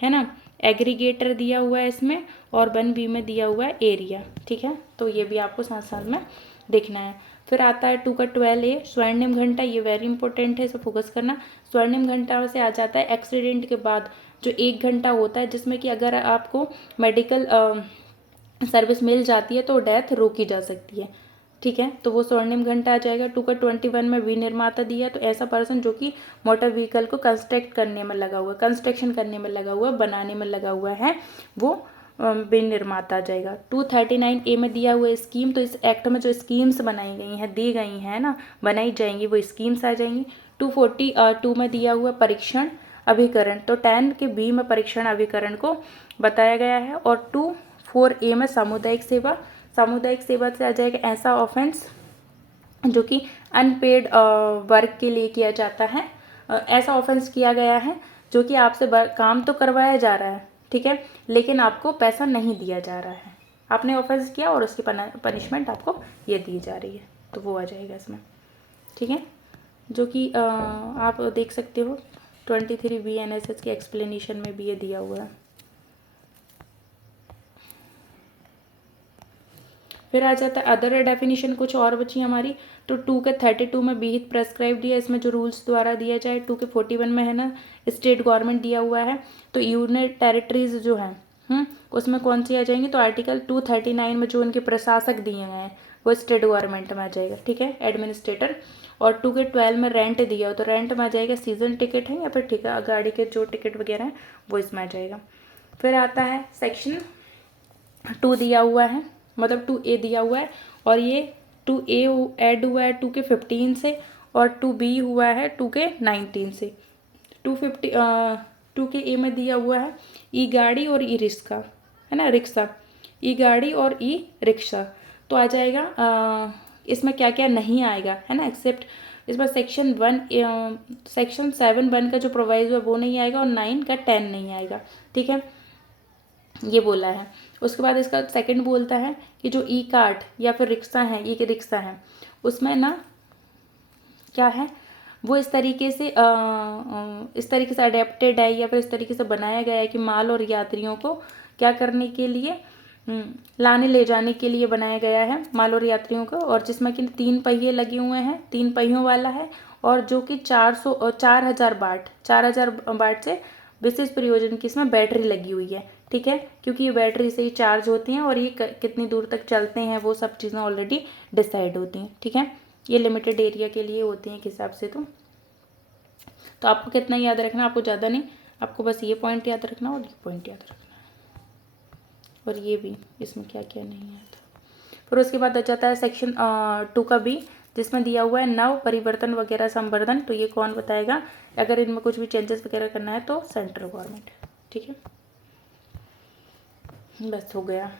है ना, एग्रीगेटर दिया हुआ है इसमें, और 1B में दिया हुआ है एरिया। ठीक है, तो ये भी आपको साथ साथ में देखना है। फिर आता है 2 का 12A स्वर्णिम घंटा, ये वेरी इंपॉर्टेंट है, इसे फोकस करना। स्वर्णिम घंटा से आ जाता है एक्सीडेंट के बाद जो 1 घंटा होता है, जिसमें कि अगर आपको मेडिकल सर्विस मिल जाती है तो डेथ रोकी जा सकती है। ठीक है, तो वो स्वर्णिम घंटा आ जाएगा। 2 का 21 में विनिर्माता दिया, तो ऐसा पर्सन जो कि मोटर व्हीकल को कंस्ट्रक्ट करने में लगा हुआ, कंस्ट्रक्शन करने में लगा हुआ, बनाने में लगा हुआ है, वो विनिर्माता आ जाएगा। 239A में दिया हुआ स्कीम, तो इस एक्ट में जो स्कीम्स बनाई गई हैं, दी गई हैं ना, बनाई जाएंगी, वो स्कीम्स आ जाएंगी। 242 में दिया हुआ परीक्षण अभिकरण, तो 10 के B में परीक्षण अभिकरण को बताया गया है, और 4A में सामुदायिक सेवा, सामुदायिक सेवा से आ जाएगा ऐसा ऑफेंस जो कि अनपेड वर्क के लिए किया जाता है। ऐसा ऑफेंस किया गया है जो कि आपसे काम तो करवाया जा रहा है, ठीक है, लेकिन आपको पैसा नहीं दिया जा रहा है। आपने ऑफेंस किया और उसकी पनिशमेंट आपको ये दी जा रही है, तो वो आ जाएगा इसमें, ठीक है, जो कि आप देख सकते हो 23 BNSS के एक्सप्लेनेशन में भी ये दिया हुआ है। फिर आ जाता है अदर डेफिनेशन, कुछ और बची हमारी। तो 2 के 32 में विहित प्रेस्क्राइब दिया, इसमें जो रूल्स द्वारा दिया जाए। 2 के 41 में है ना स्टेट गवर्नमेंट दिया हुआ है। तो यूनियन टेरिटरीज जो हैं उसमें कौन सी आ जाएंगी, तो आर्टिकल 239 में जो उनके प्रशासक दिए गए हैं वो स्टेट गवर्नमेंट में आ जाएगा, ठीक है, एडमिनिस्ट्रेटर। और 2 के 12 में रेंट दिया हो तो रेंट में आ जाएगा सीजन टिकट है या फिर ठीक है गाड़ी के जो टिकट वगैरह हैं वो इसमें आ जाएगा। फिर आता है सेक्शन 2 दिया हुआ है, मतलब 2A दिया हुआ है, और ये 2A ऐड हुआ है 2 के 15 से, और 2B हुआ है 2 के 19 से। 2 के A में दिया हुआ है ई गाड़ी और ई रिक्शा, है ना, रिक्शा, ई गाड़ी और ई रिक्शा। तो आ जाएगा इसमें क्या क्या नहीं आएगा, है ना, एक्सेप्ट इसमें सेक्शन 7(1) का जो प्रोवाइज है वो नहीं आएगा, और 9 का 10 नहीं आएगा, ठीक है, ये बोला है। उसके बाद इसका सेकंड बोलता है कि जो ई कार्ट या फिर रिक्शा है, ई रिक्शा है, उसमें ना क्या है, वो इस तरीके से अडेप्टेड है या फिर इस तरीके से बनाया गया है कि माल और यात्रियों को क्या करने के लिए, लाने ले जाने के लिए बनाया गया है माल और यात्रियों को, और जिसमें कि 3 पहिए लगे हुए हैं, 3 पहियों वाला है, और जो कि 4,000 वाट से विशेष प्रयोजन की इसमें बैटरी लगी हुई है, ठीक है, क्योंकि ये बैटरी से ही चार्ज होती हैं और ये कितनी दूर तक चलते हैं वो सब चीज़ें ऑलरेडी डिसाइड होती हैं, ठीक है, ये लिमिटेड एरिया के लिए होती हैं एक हिसाब से। तो आपको कितना याद रखना, आपको ज़्यादा नहीं, आपको बस ये पॉइंट याद रखना और ये पॉइंट याद रखना है, और ये भी इसमें क्या क्या नहीं आता। फिर उसके बाद आ जाता है सेक्शन 2 का B, जिसमें दिया हुआ है नव परिवर्तन वगैरह संवर्धन। तो ये कौन बताएगा, अगर इनमें कुछ भी चेंजेस वगैरह करना है तो सेंट्रल गवर्नमेंट, ठीक है। बस हो गया,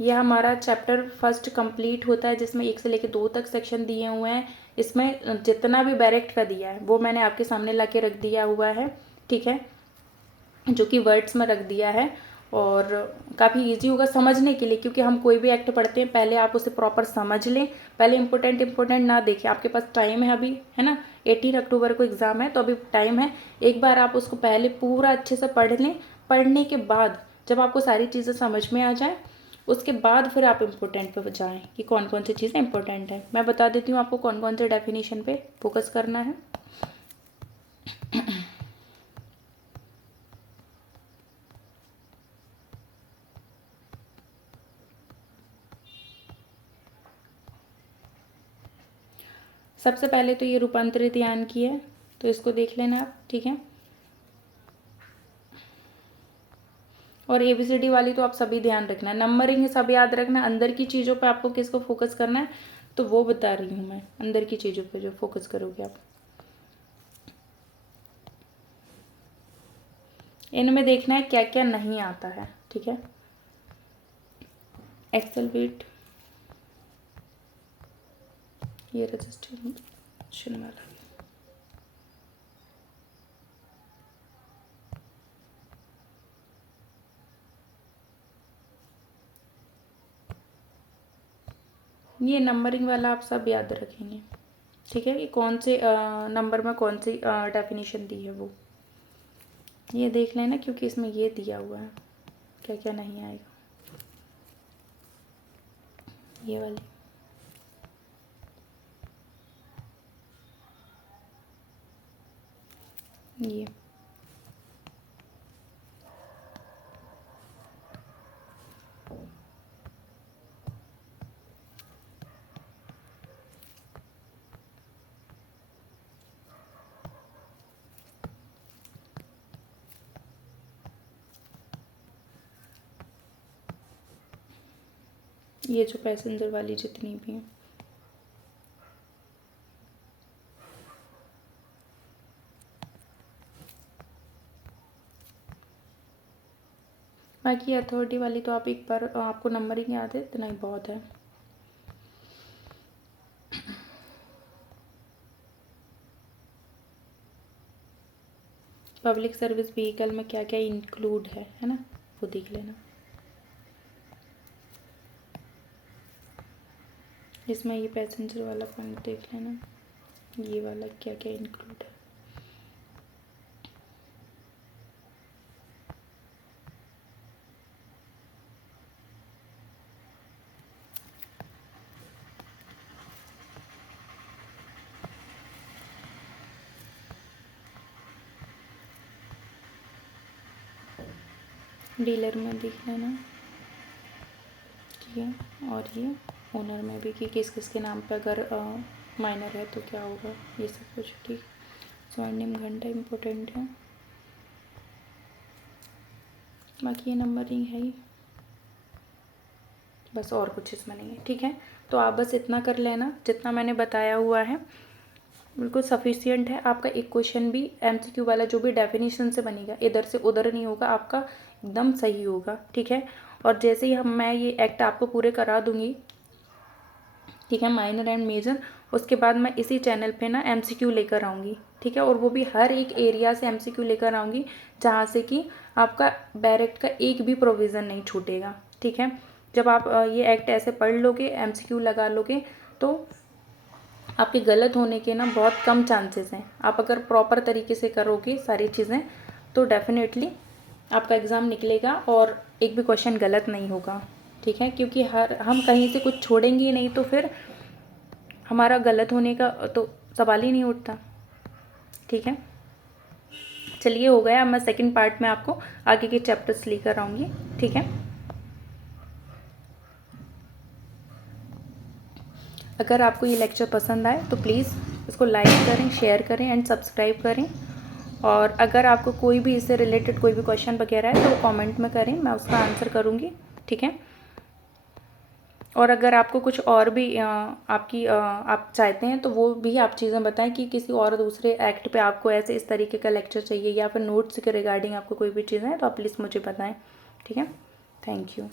ये हमारा चैप्टर फर्स्ट कंप्लीट होता है, जिसमें 1 से लेकर 2 तक सेक्शन दिए हुए हैं। इसमें जितना भी डायरेक्ट का दिया है वो मैंने आपके सामने ला के रख दिया हुआ है, ठीक है, जो कि वर्ड्स में रख दिया है, और काफ़ी इजी होगा समझने के लिए, क्योंकि हम कोई भी एक्ट पढ़ते हैं पहले आप उसे प्रॉपर समझ लें, पहले इंपॉर्टेंट ना देखें। आपके पास टाइम है अभी, है ना, 18 अक्टूबर को एग्ज़ाम है, तो अभी टाइम है, एक बार आप उसको पहले पूरा अच्छे से पढ़ लें। पढ़ने के बाद जब आपको सारी चीज़ें समझ में आ जाए, उसके बाद फिर आप इम्पोर्टेंट पे जाएं कि कौन कौन सी चीज़ें इंपॉर्टेंट है। मैं बता देती हूँ आपको कौन कौन से डेफिनेशन पे फोकस करना है। सबसे पहले तो ये रूपांतरित यान की है, तो इसको देख लेना आप, ठीक है, और ABCD वाली तो आप सभी ध्यान रखना है, नंबरिंग सब याद रखना, अंदर की चीज़ों पे आपको किसको फोकस करना है तो वो बता रही हूँ मैं, अंदर की चीज़ों पे जो फोकस करोगे आप। इनमें देखना है क्या क्या नहीं आता है, ठीक है, एक्सेल बीट, ये रजिस्ट्रेशन वाला, ये नंबरिंग वाला आप सब याद रखेंगे, ठीक है, कि कौन से नंबर में कौन सी डेफिनेशन दी है वो ये देख लेना, क्योंकि इसमें ये दिया हुआ है क्या क्या नहीं आएगा, ये वाली। ये जो पैसेंजर वाली जितनी भी हैं, बाकी अथॉरिटी वाली तो आप एक बार आपको नंबर ही याद है, इतना ही बहुत है। पब्लिक सर्विस व्हीकल में क्या क्या इंक्लूड है ना, वो देख लेना। इसमें ये पैसेंजर वाला पॉइंट देख लेना, ये वाला क्या क्या इंक्लूड है। डीलर में देख लेना, ठीक है। और ये ओनर में भी कि किस किस के नाम पे अगर माइनर है तो क्या होगा, ये सब कुछ, ठीक। स्वर्णिम घंटा इम्पोर्टेंट है, बाकी ये नंबरिंग है ही, बस और कुछ इसमें नहीं है, ठीक है। तो आप बस इतना कर लेना, जितना मैंने बताया हुआ है बिल्कुल सफिशियंट है। आपका एक क्वेश्चन भी एमसीक्यू वाला जो भी डेफिनेशन से बनेगा, इधर से उधर नहीं होगा, आपका एकदम सही होगा, ठीक है। और जैसे ही मैं ये एक्ट आपको पूरे करा दूंगी, ठीक है, माइनर एंड मेजर, उसके बाद मैं इसी चैनल पे ना एमसीक्यू लेकर आऊँगी, ठीक है। और वो भी हर एक एरिया से एमसीक्यू लेकर आऊँगी, जहाँ से कि आपका डायरेक्ट का एक भी प्रोविज़न नहीं छूटेगा, ठीक है। जब आप ये एक्ट ऐसे पढ़ लोगे, एमसीक्यू लगा लोगे, तो आपके गलत होने के ना बहुत कम चांसेस हैं। आप अगर प्रॉपर तरीके से करोगे सारी चीज़ें तो डेफिनेटली आपका एग्ज़ाम निकलेगा और एक भी क्वेश्चन गलत नहीं होगा, ठीक है। क्योंकि हम कहीं से कुछ छोड़ेंगे ही नहीं तो फिर हमारा गलत होने का तो सवाल ही नहीं उठता, ठीक है। चलिए, हो गया। अब मैं सेकंड पार्ट में आपको आगे के चैप्टर्स लेकर आऊँगी, ठीक है। अगर आपको ये लेक्चर पसंद आए तो प्लीज़ इसको लाइक करें, शेयर करें एंड सब्सक्राइब करें। और अगर आपको कोई भी इससे रिलेटेड कोई भी क्वेश्चन वगैरह है तो वो कमेंट में करें, मैं उसका आंसर करूँगी, ठीक है। और अगर आपको कुछ और भी आप चाहते हैं तो वो भी आप चीज़ें बताएं कि किसी और दूसरे एक्ट पे आपको ऐसे इस तरीके का लेक्चर चाहिए या फिर नोट्स के रिगार्डिंग आपको कोई भी चीज़ें हैं तो आप प्लीज़ मुझे बताएं, ठीक है। Thank you.